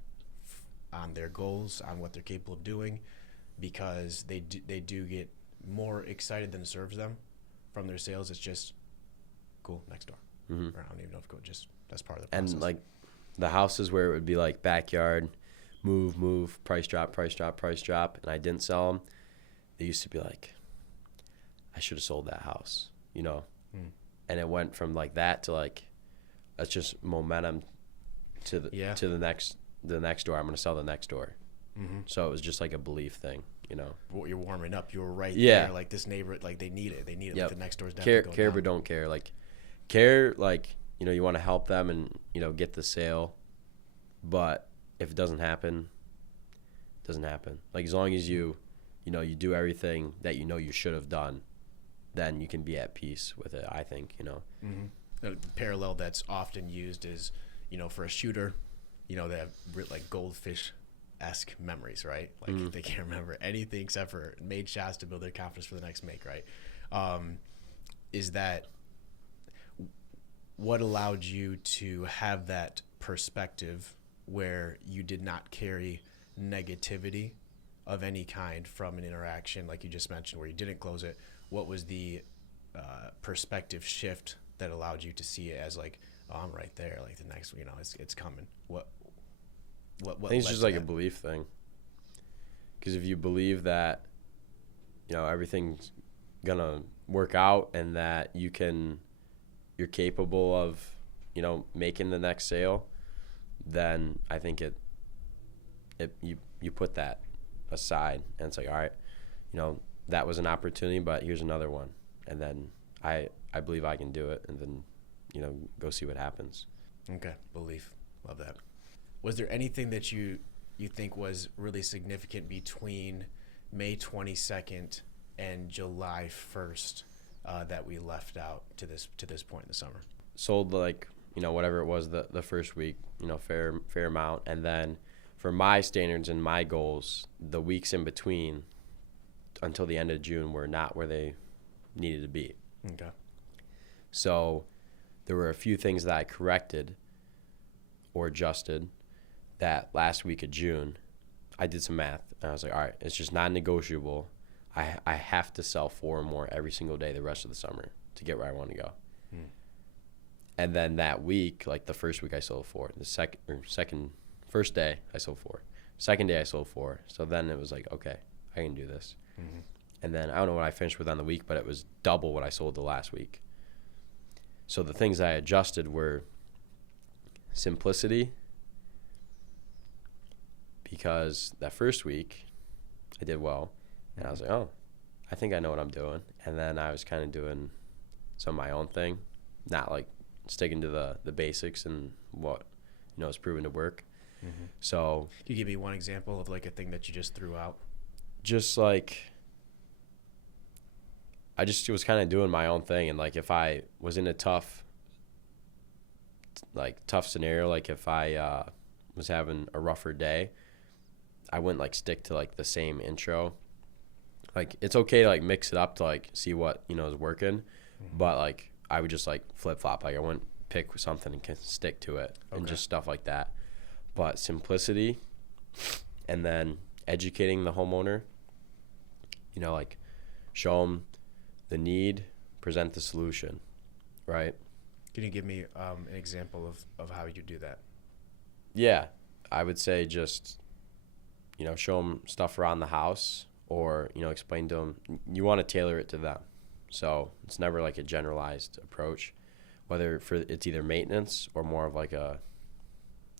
on their goals, on what they're capable of doing, because they do get more excited than serves them from their sales. It's just cool next door. Or I don't even know if it just that's part of the process. And like the houses where it would be like backyard, move, price drop, and I didn't sell them. They used to be like, I should have sold that house, And it went from like that to like, that's just momentum to the next door. I'm going to sell the next door. So it was just like a belief thing, You're warming up. You were right Yeah. there. Like this neighbor, like they need it. Yep. Like the next door's definitely going Care down. but don't care. Like care, like, you want to help them and, get the sale. But if it doesn't happen, it doesn't happen. Like as long as you do everything that you should have done, then you can be at peace with it, I think, A parallel that's often used is, for a shooter, they have like goldfish-esque memories, right? Like they can't remember anything except for made shots to build their confidence for the next make, right? Is that what allowed you to have that perspective where you did not carry negativity of any kind from an interaction, like you just mentioned, where you didn't close it? What was the perspective shift that allowed you to see it as like, oh, I'm right there, like the next, it's coming? What I think it's just like a belief thing. Because if you believe that, everything's gonna work out and that you're capable of, making the next sale, then I think you put that aside and it's like, all right, that was an opportunity, but here's another one. And then I believe I can do it, and then, go see what happens. Okay. Belief. Love that. Was there anything that you think was really significant between May 22nd and July 1st that we left out to this point in the summer? Sold like, whatever it was the first week, fair amount. And then for my standards and my goals, the weeks in between until the end of June were not where they needed to be. Okay. So there were a few things that I corrected or adjusted that last week of June. I did some math and I was like, all right, it's just non-negotiable. I have to sell 4 or more every single day the rest of the summer to get where I want to go. And then that week, like the first week I sold 4. First day I sold 4. Second day I sold 4. So then it was like, okay, I can do this. And then I don't know what I finished with on the week, but it was double what I sold the last week. So the things I adjusted were simplicity, because that first week I did well, and I was like, oh, I think I know what I'm doing. And then I was kind of doing some of my own thing, not like sticking to the basics and what, is proven to work. Mm-hmm. So can you give me one example of like a thing that you just threw out? Just like, I just was kind of doing my own thing. And like, if I was in a tough scenario, like if I was having a rougher day, I wouldn't like stick to like the same intro. Like, it's okay to like mix it up to like see what, is working. Mm-hmm. But like, I would just like flip flop. Like, I wouldn't pick something and stick to it. Okay. And just stuff like that. But simplicity, and then educating the homeowner, like show them the need, present the solution, right? Can you give me an example of how you do that? Yeah, I would say just, show them stuff around the house, or, explain to them. You want to tailor it to them. So it's never like a generalized approach, whether it's either maintenance or more of like a,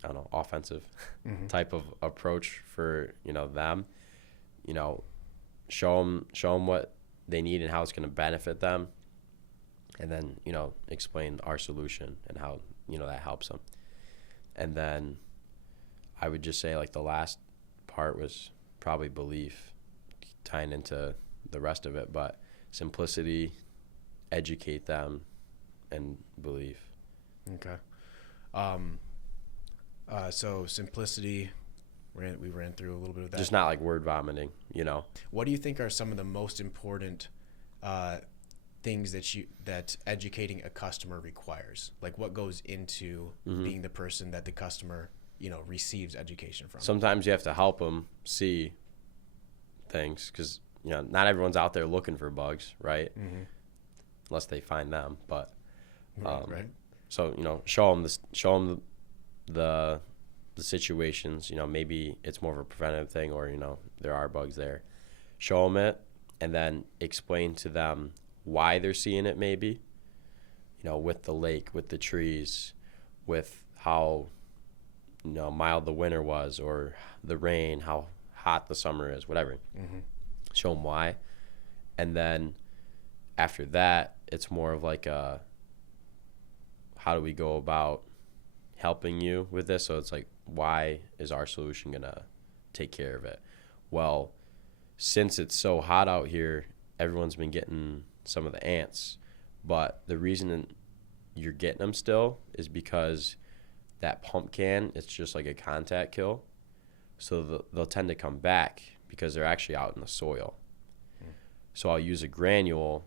I don't know, offensive mm-hmm. type of approach for, them. Show them what they need and how it's going to benefit them, and then explain our solution and how that helps them. And then I would just say like the last part was probably belief, tying into the rest of it, but simplicity, educate them, and belief. Okay. So simplicity, we ran through a little bit of that. Just not like word vomiting, What do you think are some of the most important things that educating a customer requires? Like, what goes into mm-hmm. being the person that the customer, receives education from? Sometimes you have to help them see things, because, not everyone's out there looking for bugs, right? Mm-hmm. Unless they find them. But right. So, show them the situations, maybe it's more of a preventative thing, or, there are bugs there. Show them it, and then explain to them why they're seeing it, maybe, with the lake, with the trees, with how, mild the winter was, or the rain, how hot the summer is, whatever. Mm-hmm. Show them why. And then after that, it's more of like how do we go about helping you with this? So it's like, why is our solution going to take care of it? Well, since it's so hot out here, everyone's been getting some of the ants. But the reason you're getting them still is because that pump can, it's just like a contact kill. So they'll tend to come back because they're actually out in the soil. Mm. So I'll use a granule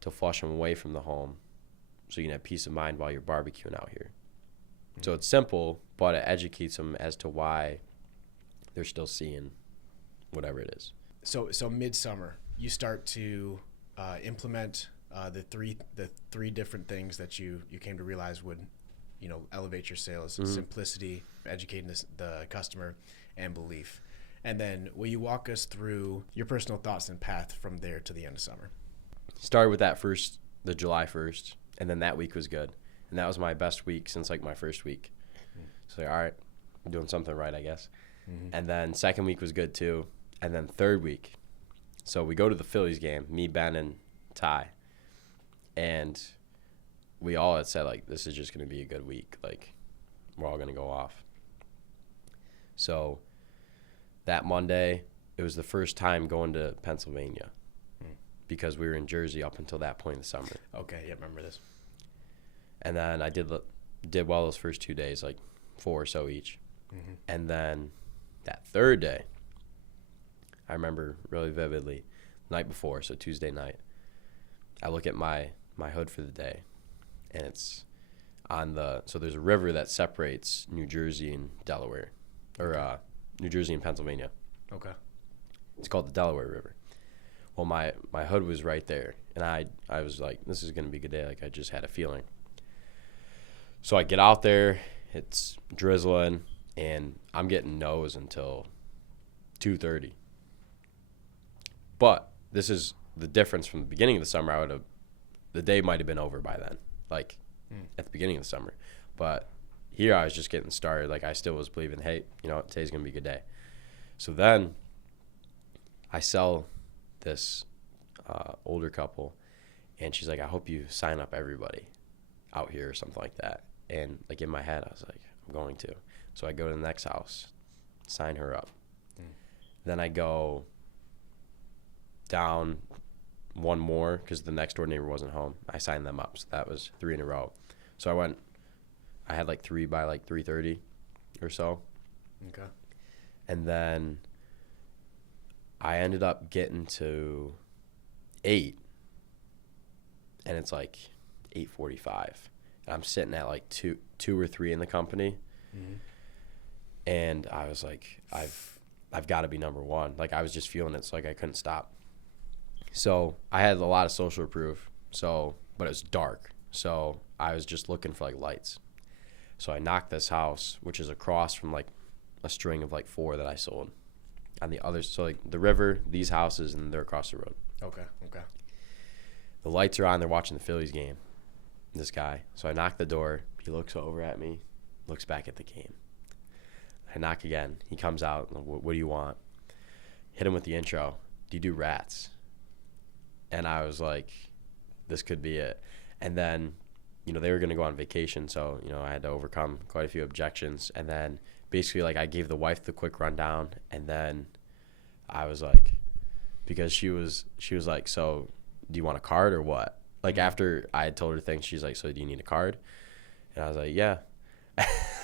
to flush them away from the home, so you can have peace of mind while you're barbecuing out here. So it's simple, but it educates them as to why they're still seeing whatever it is. So midsummer, you start to implement the three different things that you came to realize would, elevate your sales: mm-hmm. simplicity, educating the customer, and belief. And then will you walk us through your personal thoughts and path from there to the end of summer? Started with the July 1st, and then that week was good. And that was my best week since like my first week. Mm-hmm. So all right, I'm doing something right, I guess. Mm-hmm. And then second week was good too. And then third week, so we go to the Phillies game, me, Ben, and Ty. And we all had said, like, this is just going to be a good week. Like, we're all going to go off. So that Monday, it was the first time going to Pennsylvania because we were in Jersey up until that point in the summer. Okay, yeah, remember this. And then I did well those first 2 days, like 4 or so each. Mm-hmm. And then that third day, I remember really vividly, the night before, so Tuesday night, I look at my hood for the day, and it's on so there's a river that separates New Jersey and Delaware, or New Jersey and Pennsylvania. Okay. It's called the Delaware River. Well, my hood was right there, and I was like, this is going to be a good day. Like, I just had a feeling. So I get out there, it's drizzling, and I'm getting nose until 2:30. But this is the difference from the beginning of the summer. The day might have been over by then, like at the beginning of the summer. But here I was just getting started. Like, I still was believing, hey, today's going to be a good day. So then I sell this older couple, and she's like, I hope you sign up everybody. out here or something like that. And like in my head, I was like, I'm going to. So I go to the next house, sign her up. Then I go down one more because the next door neighbor wasn't home. I signed them up. So that was 3 in a row. So I had like 3 by like 3:30 or so. Okay. And then I ended up getting to 8, and it's like 8:45. And I'm sitting at like two or 3 in the company. Mm-hmm. And I was like, I've got to be number one. Like, I was just feeling it, so like I couldn't stop. So I had a lot of social proof, but it was dark. So I was just looking for like lights. So I knocked this house, which is across from like a string of like 4 that I sold on the other. So like the river, these houses, and they're across the road. Okay. The lights are on. They're watching the Phillies game, this guy. So I knock the door. He looks over at me, looks back at the game. I knock again. He comes out. What do you want? Hit him with the intro. Do you do rats? And I was like, this could be it. And then, they were going to go on vacation. So, I had to overcome quite a few objections. And then basically, like, I gave the wife the quick rundown. And then I was like, because she was like, so do you want a card or what? Like, after I had told her things, she's like, so do you need a card? And I was like, yeah.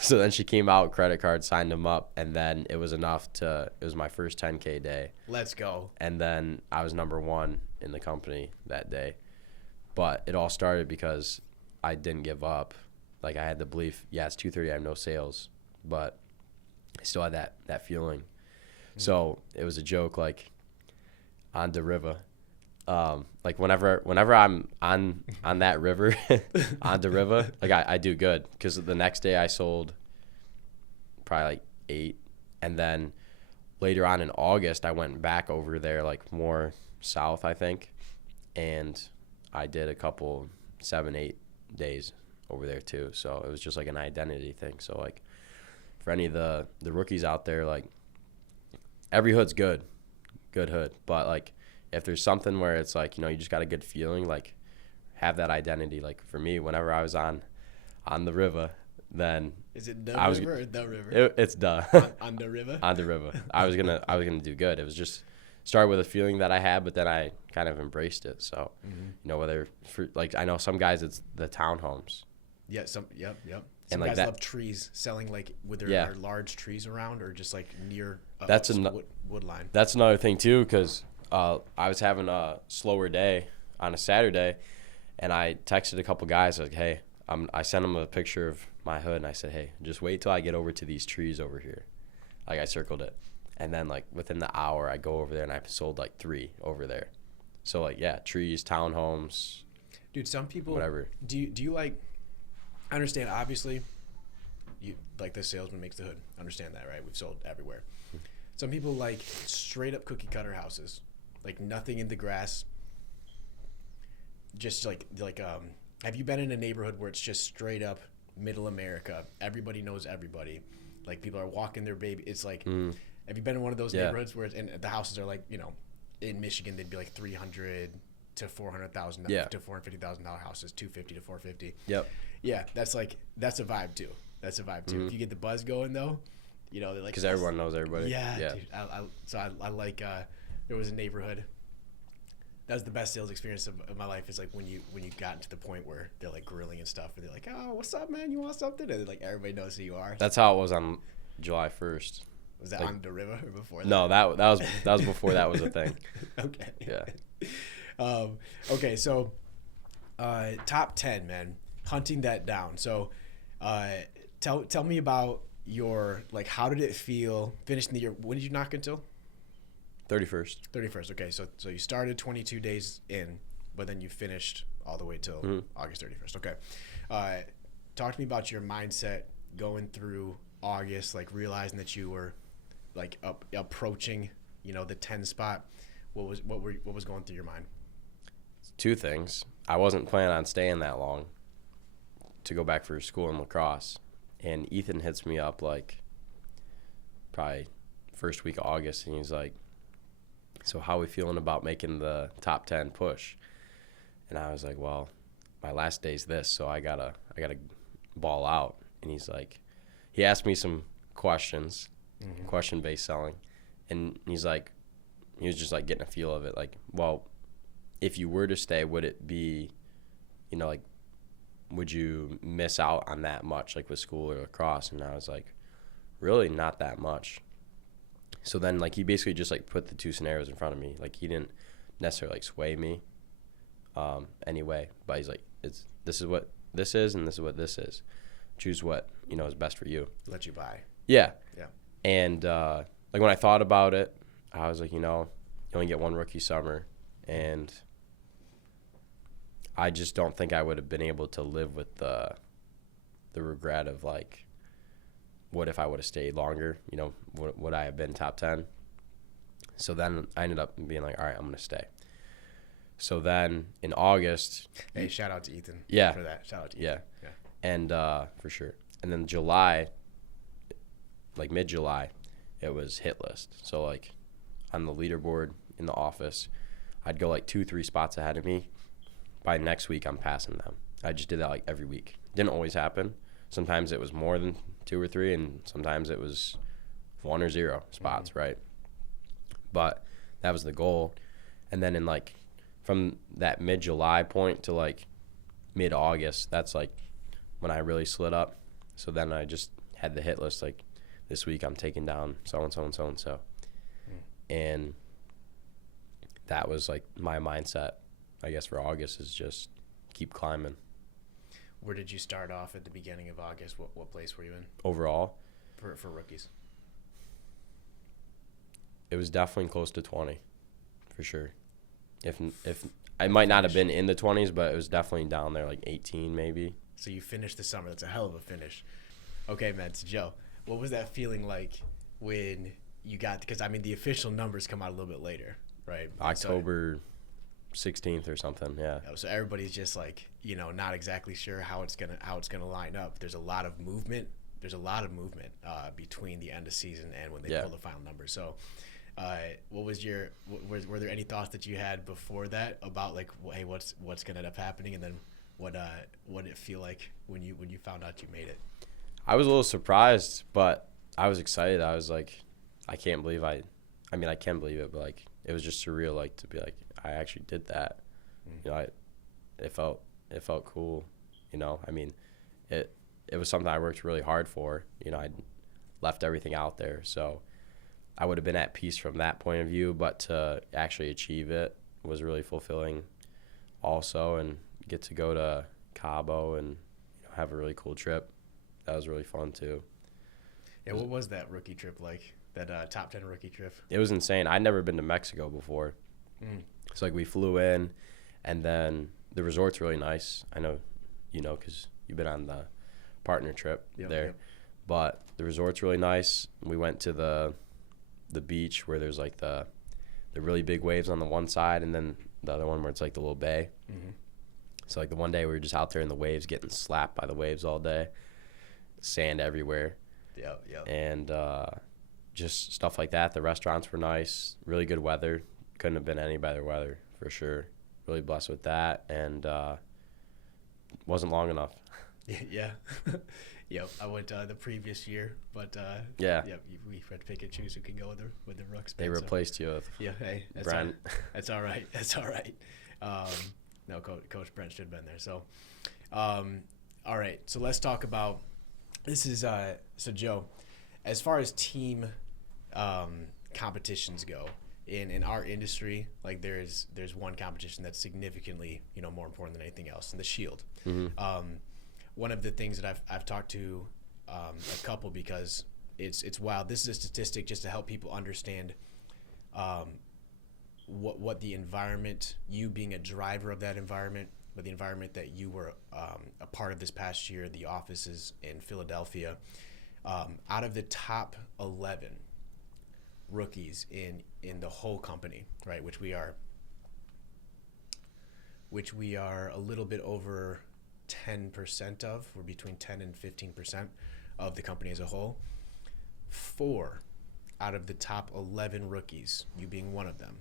So then she came out, credit card, signed them up, and then it was enough it was my first 10K day. Let's go. And then I was number 1 in the company that day. But it all started because I didn't give up. Like, I had the belief, it's 2:30, I have no sales, but I still had that feeling. Mm-hmm. So it was a joke, like, on the river. Like whenever I'm on that river, on the river, like I do good, because the next day I sold probably like 8, and then later on in August I went back over there, like more south I think, and I did a couple 7-8 days over there too. So it was just like an identity thing. So like for any of the rookies out there, like every hood's good hood, but like if there's something where it's like, you just got a good feeling, like have that identity. Like for me, whenever I was on the river, then is it river or the river? It's the on the river. On the river. I was gonna do good. It was just started with a feeling that I had, but then I kind of embraced it. So, whether for like I know some guys it's the townhomes. Yeah. Yep. Some guys love trees, selling like with their large trees around, or just like near wood line. That's another thing too, because I was having a slower day on a Saturday, and I texted a couple guys like, hey, I sent them a picture of my hood, and I said, hey, just wait till I get over to these trees over here. Like I circled it. And then like within the hour I go over there and I sold like 3 over there. So like, trees, townhomes. Dude, some people, whatever. Do you like, I understand obviously you like the salesman makes the hood. Understand that, right? We've sold everywhere. Some people like straight up cookie cutter houses. Like nothing in the grass. Just like have you been in a neighborhood where it's just straight up middle America? Everybody knows everybody. Like people are walking their baby. It's like, have you been in one of those neighborhoods where and the houses are like, in Michigan they'd be like $300,000 to $400,000 to $450,000 houses, $250,000 to $450,000. Yep. Yeah, that's a vibe too. If you get the buzz going though, they're like, because everyone knows everybody. Yeah. Dude, I like. There was a neighborhood. That was the best sales experience of my life. Is like when you got to the point where they're like grilling and stuff, and they're like, "Oh, what's up, man? You want something?" And like everybody knows who you are. That's how it was on July 1st. Was that on the river or before that? No, that was before that was a thing. Okay. Yeah. Okay, so top 10, man. Hunting that down. So tell me about your, like, how did it feel finishing the year? When did you knock until? 31st. Okay, so you started 22 days in, but then you finished all the way till August 31st. Okay. Talk to me about your mindset going through August, like realizing that you were like approaching, the 10 spot. What was going through your mind? 2 things. I wasn't planning on staying that long to go back for school in lacrosse. And Ethan hits me up like probably first week of August, and he's like, so how are we feeling about making the top 10 push? And I was like, well, my last day's this, so I gotta ball out. And he asked me some questions, question-based selling, and he was just like getting a feel of it. Like, well, if you were to stay, would it be, like, would you miss out on that much, like with school or lacrosse? And I was like, really not that much. So then, like, he basically just like put the two scenarios in front of me. Like, he didn't necessarily like sway me anyway, but he's like, this is what this is and this is what this is. Choose what is best for you. Let you buy. Yeah. Yeah. And like when I thought about it, I was like, you only get one rookie summer, and I just don't think I would have been able to live with the regret of, like, what if I would have stayed longer? Would I have been top 10? So then I ended up being like, all right, I'm going to stay. So then in August. Hey, shout out to Ethan. Yeah. For that. Shout out to Ethan. Yeah. And for sure. And then July, like mid-July, it was hit list. So, like, on the leaderboard in the office, I'd go like 2-3 spots ahead of me. By next week, I'm passing them. I just did that like every week. Didn't always happen. Sometimes it was more than 2 or 3, and sometimes it was 1 or 0 spots, right? But that was the goal. And then in like from that mid-July point to like mid-August, that's like when I really slid up. So then I just had the hit list, like, this week I'm taking down so-and-so and so-and-so. And that was like my mindset, I guess, for August, is just keep climbing. Where did you start off at the beginning of August? What place were you in? Overall? For rookies. It was definitely close to 20, for sure. If I might not have been in the 20s, but it was definitely down there, like 18 maybe. So you finished the summer. That's a hell of a finish. Okay, man. So Joe, what was that feeling like when you got? Because I mean, the official numbers come out a little bit later, right? October 16th or something. Yeah. So everybody's just like, not exactly sure how it's gonna line up. There's a lot of movement. Between the end of season and when they pull the final numbers. So, what was were there any thoughts that you had before that about, like, hey, what's gonna end up happening, and then what did it feel like when you found out you made it? I was a little surprised, but I was excited. I was like, I can't believe I can believe it, but like, it was just surreal, like, to be like, I actually did that. It felt cool. I mean, it was something I worked really hard for. I'd left everything out there, so I would have been at peace from that point of view, but to actually achieve it was really fulfilling also, and get to go to Cabo and have a really cool trip. That was really fun too. Yeah, what was that rookie trip like? That top 10 rookie trip? It was insane. I'd never been to Mexico before. So, like, we flew in, and then the resort's really nice. I know, because you've been on the partner trip there. Yep. But the resort's really nice. We went to the beach where there's like the really big waves on the one side, and then the other one where it's like the little bay. So, like, the one day we were just out there in the waves, getting slapped by the waves all day, sand everywhere. Yeah. And just stuff like that. The restaurants were nice, really good weather. Couldn't have been any better weather, for sure. Really blessed with that, and wasn't long enough. Yeah. Yep. I went the previous year, but yeah. We had to pick and choose who can go with the Rooks. They replaced you with hey, Brent. That's all right. That's all right. No, Coach Brent should have been there. So, all right. So let's talk about this. Is so Joe, as far as team competitions go. In our industry, like, there's one competition that's significantly more important than anything else, and the Shield. One of the things that I've talked to a couple, because it's wild. This is a statistic just to help people understand what the environment, you being a driver of that environment, but the environment that you were a part of this past year, the offices in Philadelphia. Out of the top 11 rookies in the whole company, right, which we are a little bit over 10% of. We're between 10 and 15% of the company as a whole. 4 out of the top 11 rookies, you being one of them,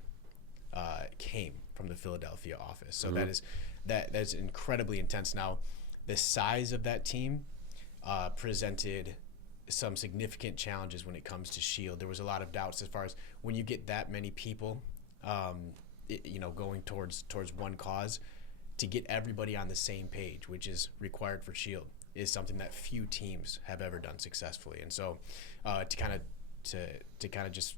came from the Philadelphia office. So Mm-hmm. that's incredibly intense. Now, the size of that team presented some significant challenges when it comes to Shield. There was a lot of doubts as far as when you get that many people, going towards one cause, to get everybody on the same page, which is required for Shield, is something that few teams have ever done successfully. And so, to kind of just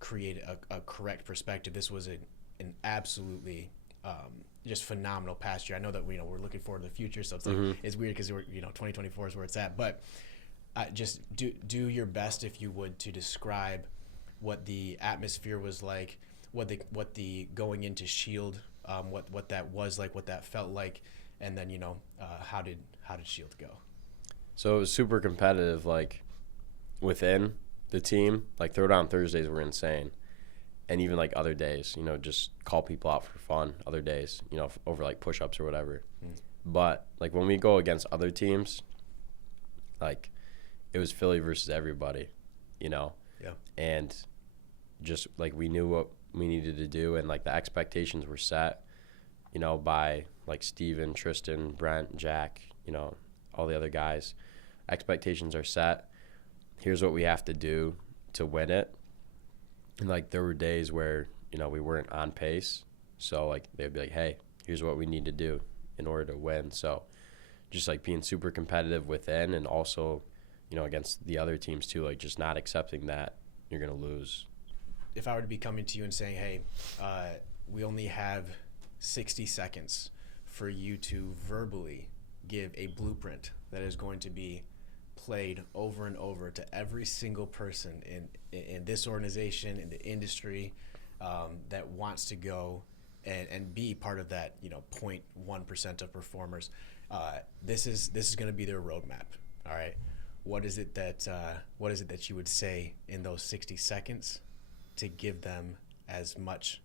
create a correct perspective, this was an absolutely just phenomenal past year. I know that we're looking forward to the future, so it's like it's weird because 2024 is where it's at, but just do your best, if you would, to describe what the atmosphere was like, what the going into Shield, what that was like, what that felt like, and then how did Shield go? So it was super competitive, like within the team. Like Throwdown Thursdays were insane, and even like other days, just call people out for fun. Other days, over like push-ups or whatever. But like when we go against other teams, like it was Philly versus everybody, Yeah. and just like we knew what we needed to do, and like the expectations were set, by like Steven, Tristan, Brent, Jack, all the other guys. Expectations are set. Here's what we have to do to win it. And like there were days where, we weren't on pace. So like they'd be like, hey, here's what we need to do in order to win. So just like being super competitive within, and also, against the other teams too, like just not accepting that you're going to lose. If I were to be coming to you and saying, hey, we only have 60 seconds for you to verbally give a blueprint that is going to be played over and over to every single person in this organization, in the industry, that wants to go and be part of that 0.1% of performers, this is going to be their roadmap. All right, what is it that you would say in those 60 seconds to give them as much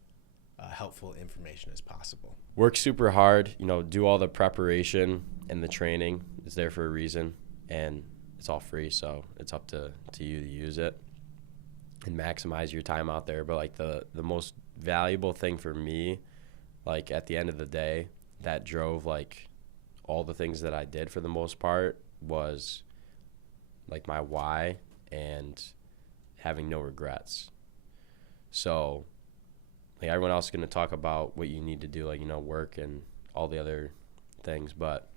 helpful information as possible? Work super hard, do all the preparation and the training is there for a reason, and it's all free, so it's up to you to use it and maximize your time out there. But like the most valuable thing for me, like at the end of the day, that drove like all the things that I did for the most part, was like my why and having no regrets. So like everyone else is going to talk about what you need to do, like, work and all the other things. But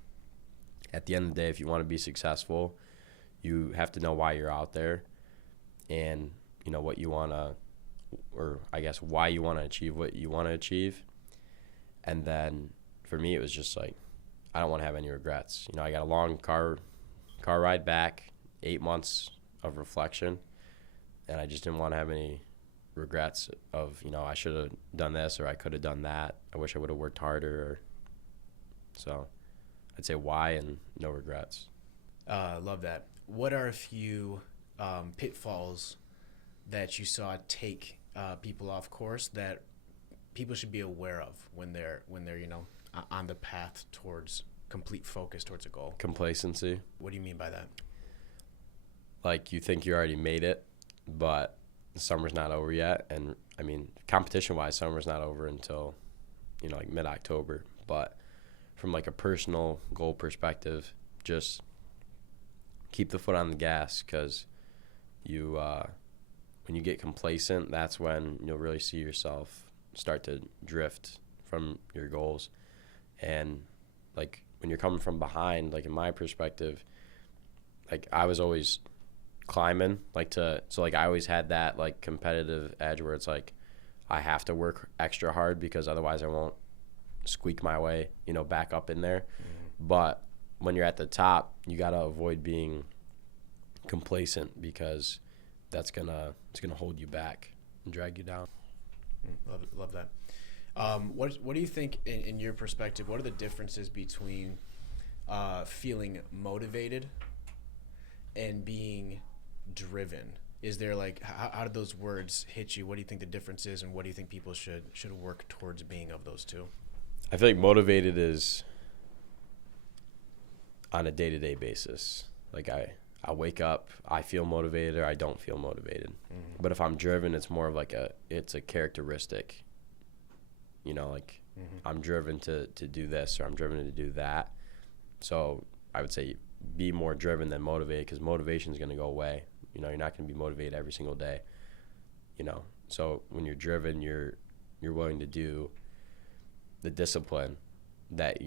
at the end of the day, if you want to be successful, you have to know why you're out there, and, what you want to, or I guess why you want to achieve what you want to achieve. And then for me, it was just like, I don't want to have any regrets. I got a long car ride back, 8 months of reflection, and I just didn't want to have any regrets of, I should have done this, or I could have done that. I wish I would have worked harder. So I'd say why and no regrets. Love that. What are a few pitfalls that you saw take people off course that people should be aware of when they're on the path towards complete focus towards a goal? Complacency. What do you mean by that? Like you think you already made it, but the summer's not over yet. And I mean, competition-wise, summer's not over until, like mid-October. But from like a personal goal perspective, just keep the foot on the gas, because you, when you get complacent, that's when you'll really see yourself start to drift from your goals. And like when you're coming from behind, like in my perspective, like I was always climbing, so I always had that like competitive edge where it's like I have to work extra hard, because otherwise I won't squeak my way, back up in there. But when you're at the top, you got to avoid being complacent, because it's gonna hold you back and drag you down. Love that. What do you think, in your perspective, what are the differences between feeling motivated and being driven? Is there like, how did those words hit you? What do you think the difference is, and what do you think people should work towards being of those two? I feel like motivated is on a day-to-day basis. Like I wake up, I feel motivated, or I don't feel motivated. But if I'm driven, it's more of like it's a characteristic You know, like Mm-hmm. I'm driven to do this or I'm driven to do that. So I would say be more driven than motivated, because motivation is going to go away. You know, you're not going to be motivated every single day. You know, so when you're driven, you're willing to do the discipline that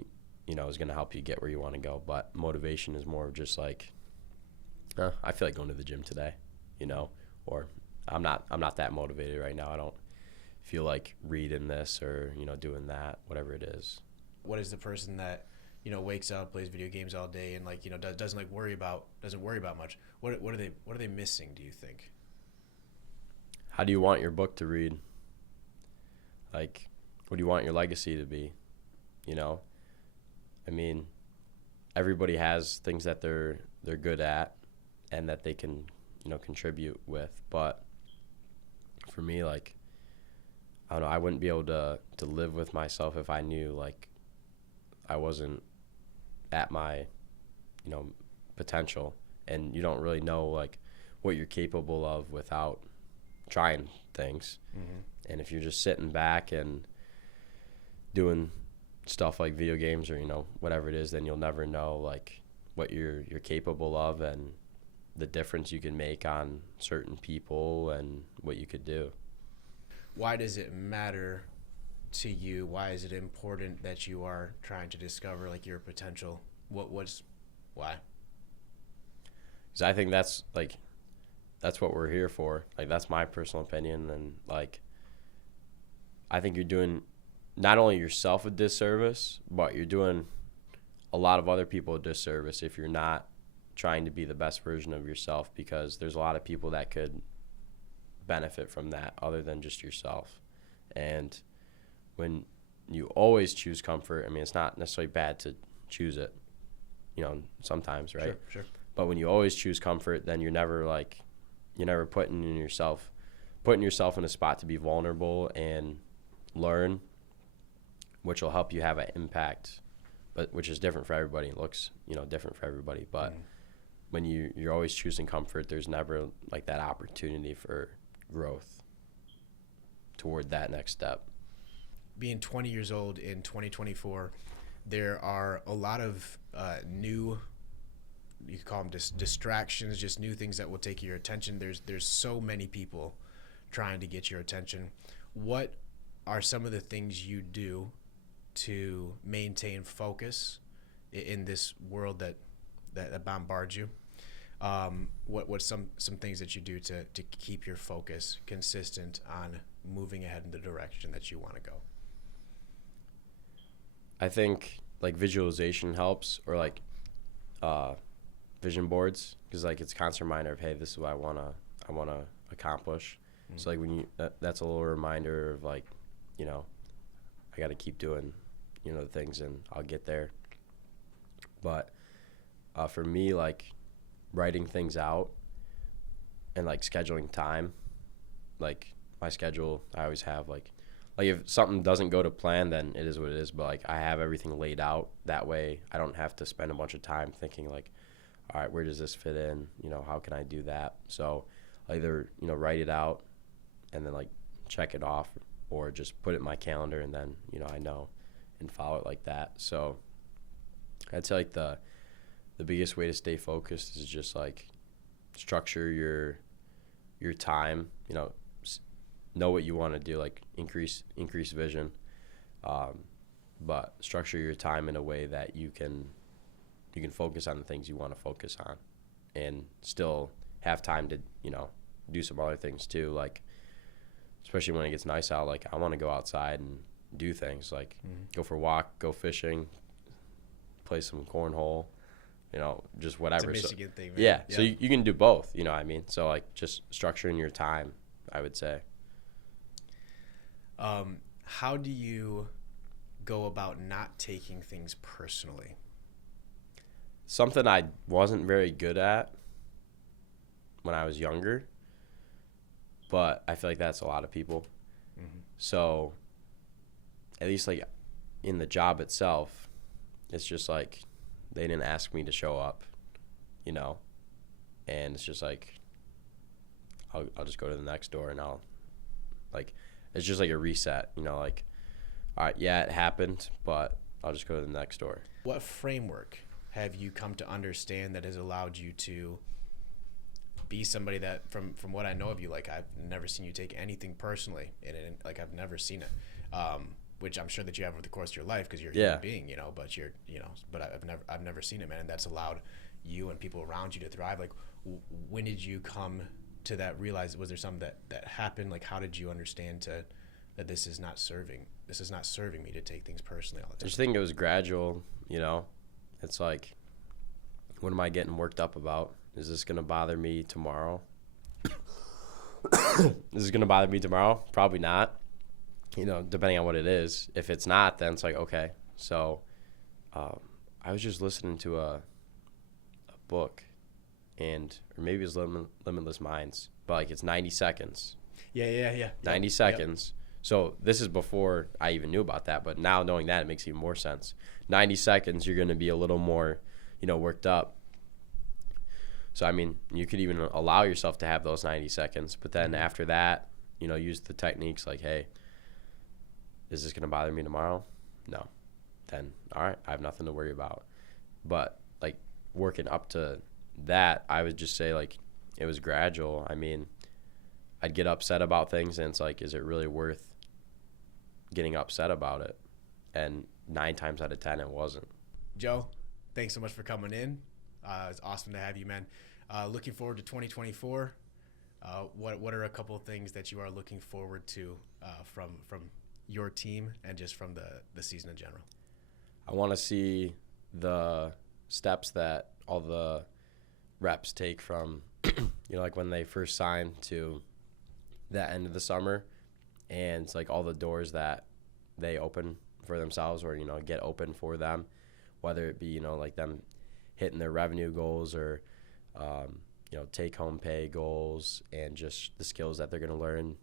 you know is going to help you get where you want to go. But motivation is more of just like, I feel like going to the gym today, you know, or I'm not that motivated right now. I don't feel like reading this or, you know, doing that, whatever it is. What is the person that, you know, wakes up, plays video games all day, and like, you know, doesn't worry about much? What are they missing, do you think? How do you want your book to read? Like, what do you want your legacy to be? You know, I mean, everybody has things that they're good at and that they can, you know, contribute with. But for me, like, I don't know, I wouldn't be able to live with myself if I knew like I wasn't at my, you know, potential. And you don't really know like what you're capable of without trying things. Mm-hmm. And if you're just sitting back and doing stuff like video games or, you know, whatever it is, then you'll never know like what you're capable of and the difference you can make on certain people and what you could do. Why does it matter to you? Why is it important that you are trying to discover like your potential? Why? Because I think that's what we're here for. Like, that's my personal opinion. And like, I think you're doing not only yourself a disservice, but you're doing a lot of other people a disservice if you're not trying to be the best version of yourself, because there's a lot of people that could benefit from that other than just yourself. And when you always choose comfort, I mean, it's not necessarily bad to choose it, you know, sometimes, right? Sure. But when you always choose comfort, then you're never putting yourself in a spot to be vulnerable and learn, which will help you have an impact, but which is different for everybody. It looks, you know, different for everybody. But when you're always choosing comfort, there's never like that opportunity for growth toward that next step. Being 20 years old in 2024, there are a lot of new, you could call them distractions, just new things that will take your attention. There's so many people trying to get your attention. What are some of the things you do to maintain focus in this world that bombards you? What's some things that you do to keep your focus consistent on moving ahead in the direction that you want to go? I think like visualization helps, or like vision boards, because like it's a constant reminder of, hey, this is what I wanna accomplish. Mm-hmm. So like when you that's a little reminder of like, you know, I got to keep doing, you know, the things and I'll get there. But for me, like writing things out and like scheduling time, like my schedule, I always have like if something doesn't go to plan, then it is what it is. But like I have everything laid out that way. I don't have to spend a bunch of time thinking like, all right, where does this fit in? You know, how can I do that? So either, you know, write it out and then like check it off, or just put it in my calendar and then, you know, I know and follow it like that. So I'd say like the biggest way to stay focused is just like structure your time, you know what you want to do, like increase vision, but structure your time in a way that you can focus on the things you want to focus on and still have time to, you know, do some other things too. Like, especially when it gets nice out, like I want to go outside and do things like go for a walk, go fishing, play some cornhole, you know, just whatever. It's a Michigan thing, man. Yeah. So you can do both, you know what I mean? So like just structuring your time, I would say. How do you go about not taking things personally? Something I wasn't very good at when I was younger, but I feel like that's a lot of people. Mm-hmm. So at least like in the job itself, it's just like they didn't ask me to show up, you know, and it's just like I'll just go to the next door and I'll like, it's just like a reset, you know, like, all right, yeah, it happened, but I'll just go to the next door. What framework have you come to understand that has allowed you to be somebody that, from what I know of you, like I've never seen you take anything personally, and like I've never seen it, which I'm sure that you have over the course of your life because you're a human being, but I've never seen it, man, and that's allowed you and people around you to thrive. Like, when did you come to that realize? Was there something that happened? Like, how did you understand that this is not serving me to take things personally all the I time? just think it was gradual. It's like, what am I getting worked up about? Is this going to bother me tomorrow? Is this going to bother me tomorrow? Probably not, depending on what it is. If it's not, then it's like, okay. So I was just listening to a book, or maybe it was Limitless Minds, but like it's 90 seconds. Yeah. 90 seconds. Yep. So this is before I even knew about that, but now knowing that, it makes even more sense. 90 seconds, you're going to be a little more, worked up. So, I mean, you could even allow yourself to have those 90 seconds, but then after that, use the techniques like, hey, is this going to bother me tomorrow? No. Then, all right, I have nothing to worry about. But, like, working up to that, I would just say, like, it was gradual. I mean, I'd get upset about things, and it's like, is it really worth getting upset about it? And 9 times out of 10, it wasn't. Joe, thanks so much for coming in. It's awesome to have you, man. Looking forward to 2024. What are a couple of things that you are looking forward to from your team and just from the season in general? I want to see the steps that all the reps take from, like when they first sign to that end of the summer, and it's like all the doors that they open for themselves or, get open for them, whether it be, like them hitting their revenue goals or, take-home pay goals, and just the skills that they're going to learn,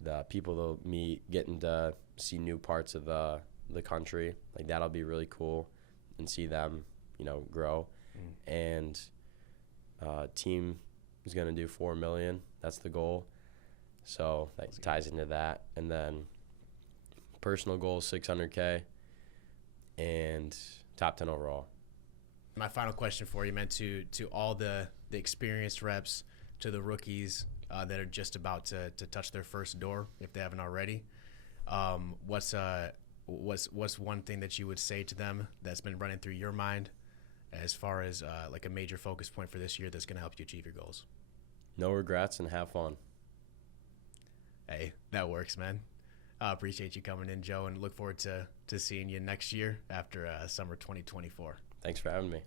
the people they'll meet, getting to see new parts of the country. Like, that'll be really cool, and see them, grow. And team is going to do $4 million. That's the goal. So that ties into that. And then personal goal, $600K, and top 10 overall. My final question for you, man, to all the experienced reps, to the rookies that are just about to touch their first door, if they haven't already, what's one thing that you would say to them that's been running through your mind as far as like a major focus point for this year that's going to help you achieve your goals? No regrets and have fun. Hey, that works, man. Appreciate you coming in, Joe, and look forward to seeing you next year after summer 2024. Thanks for having me.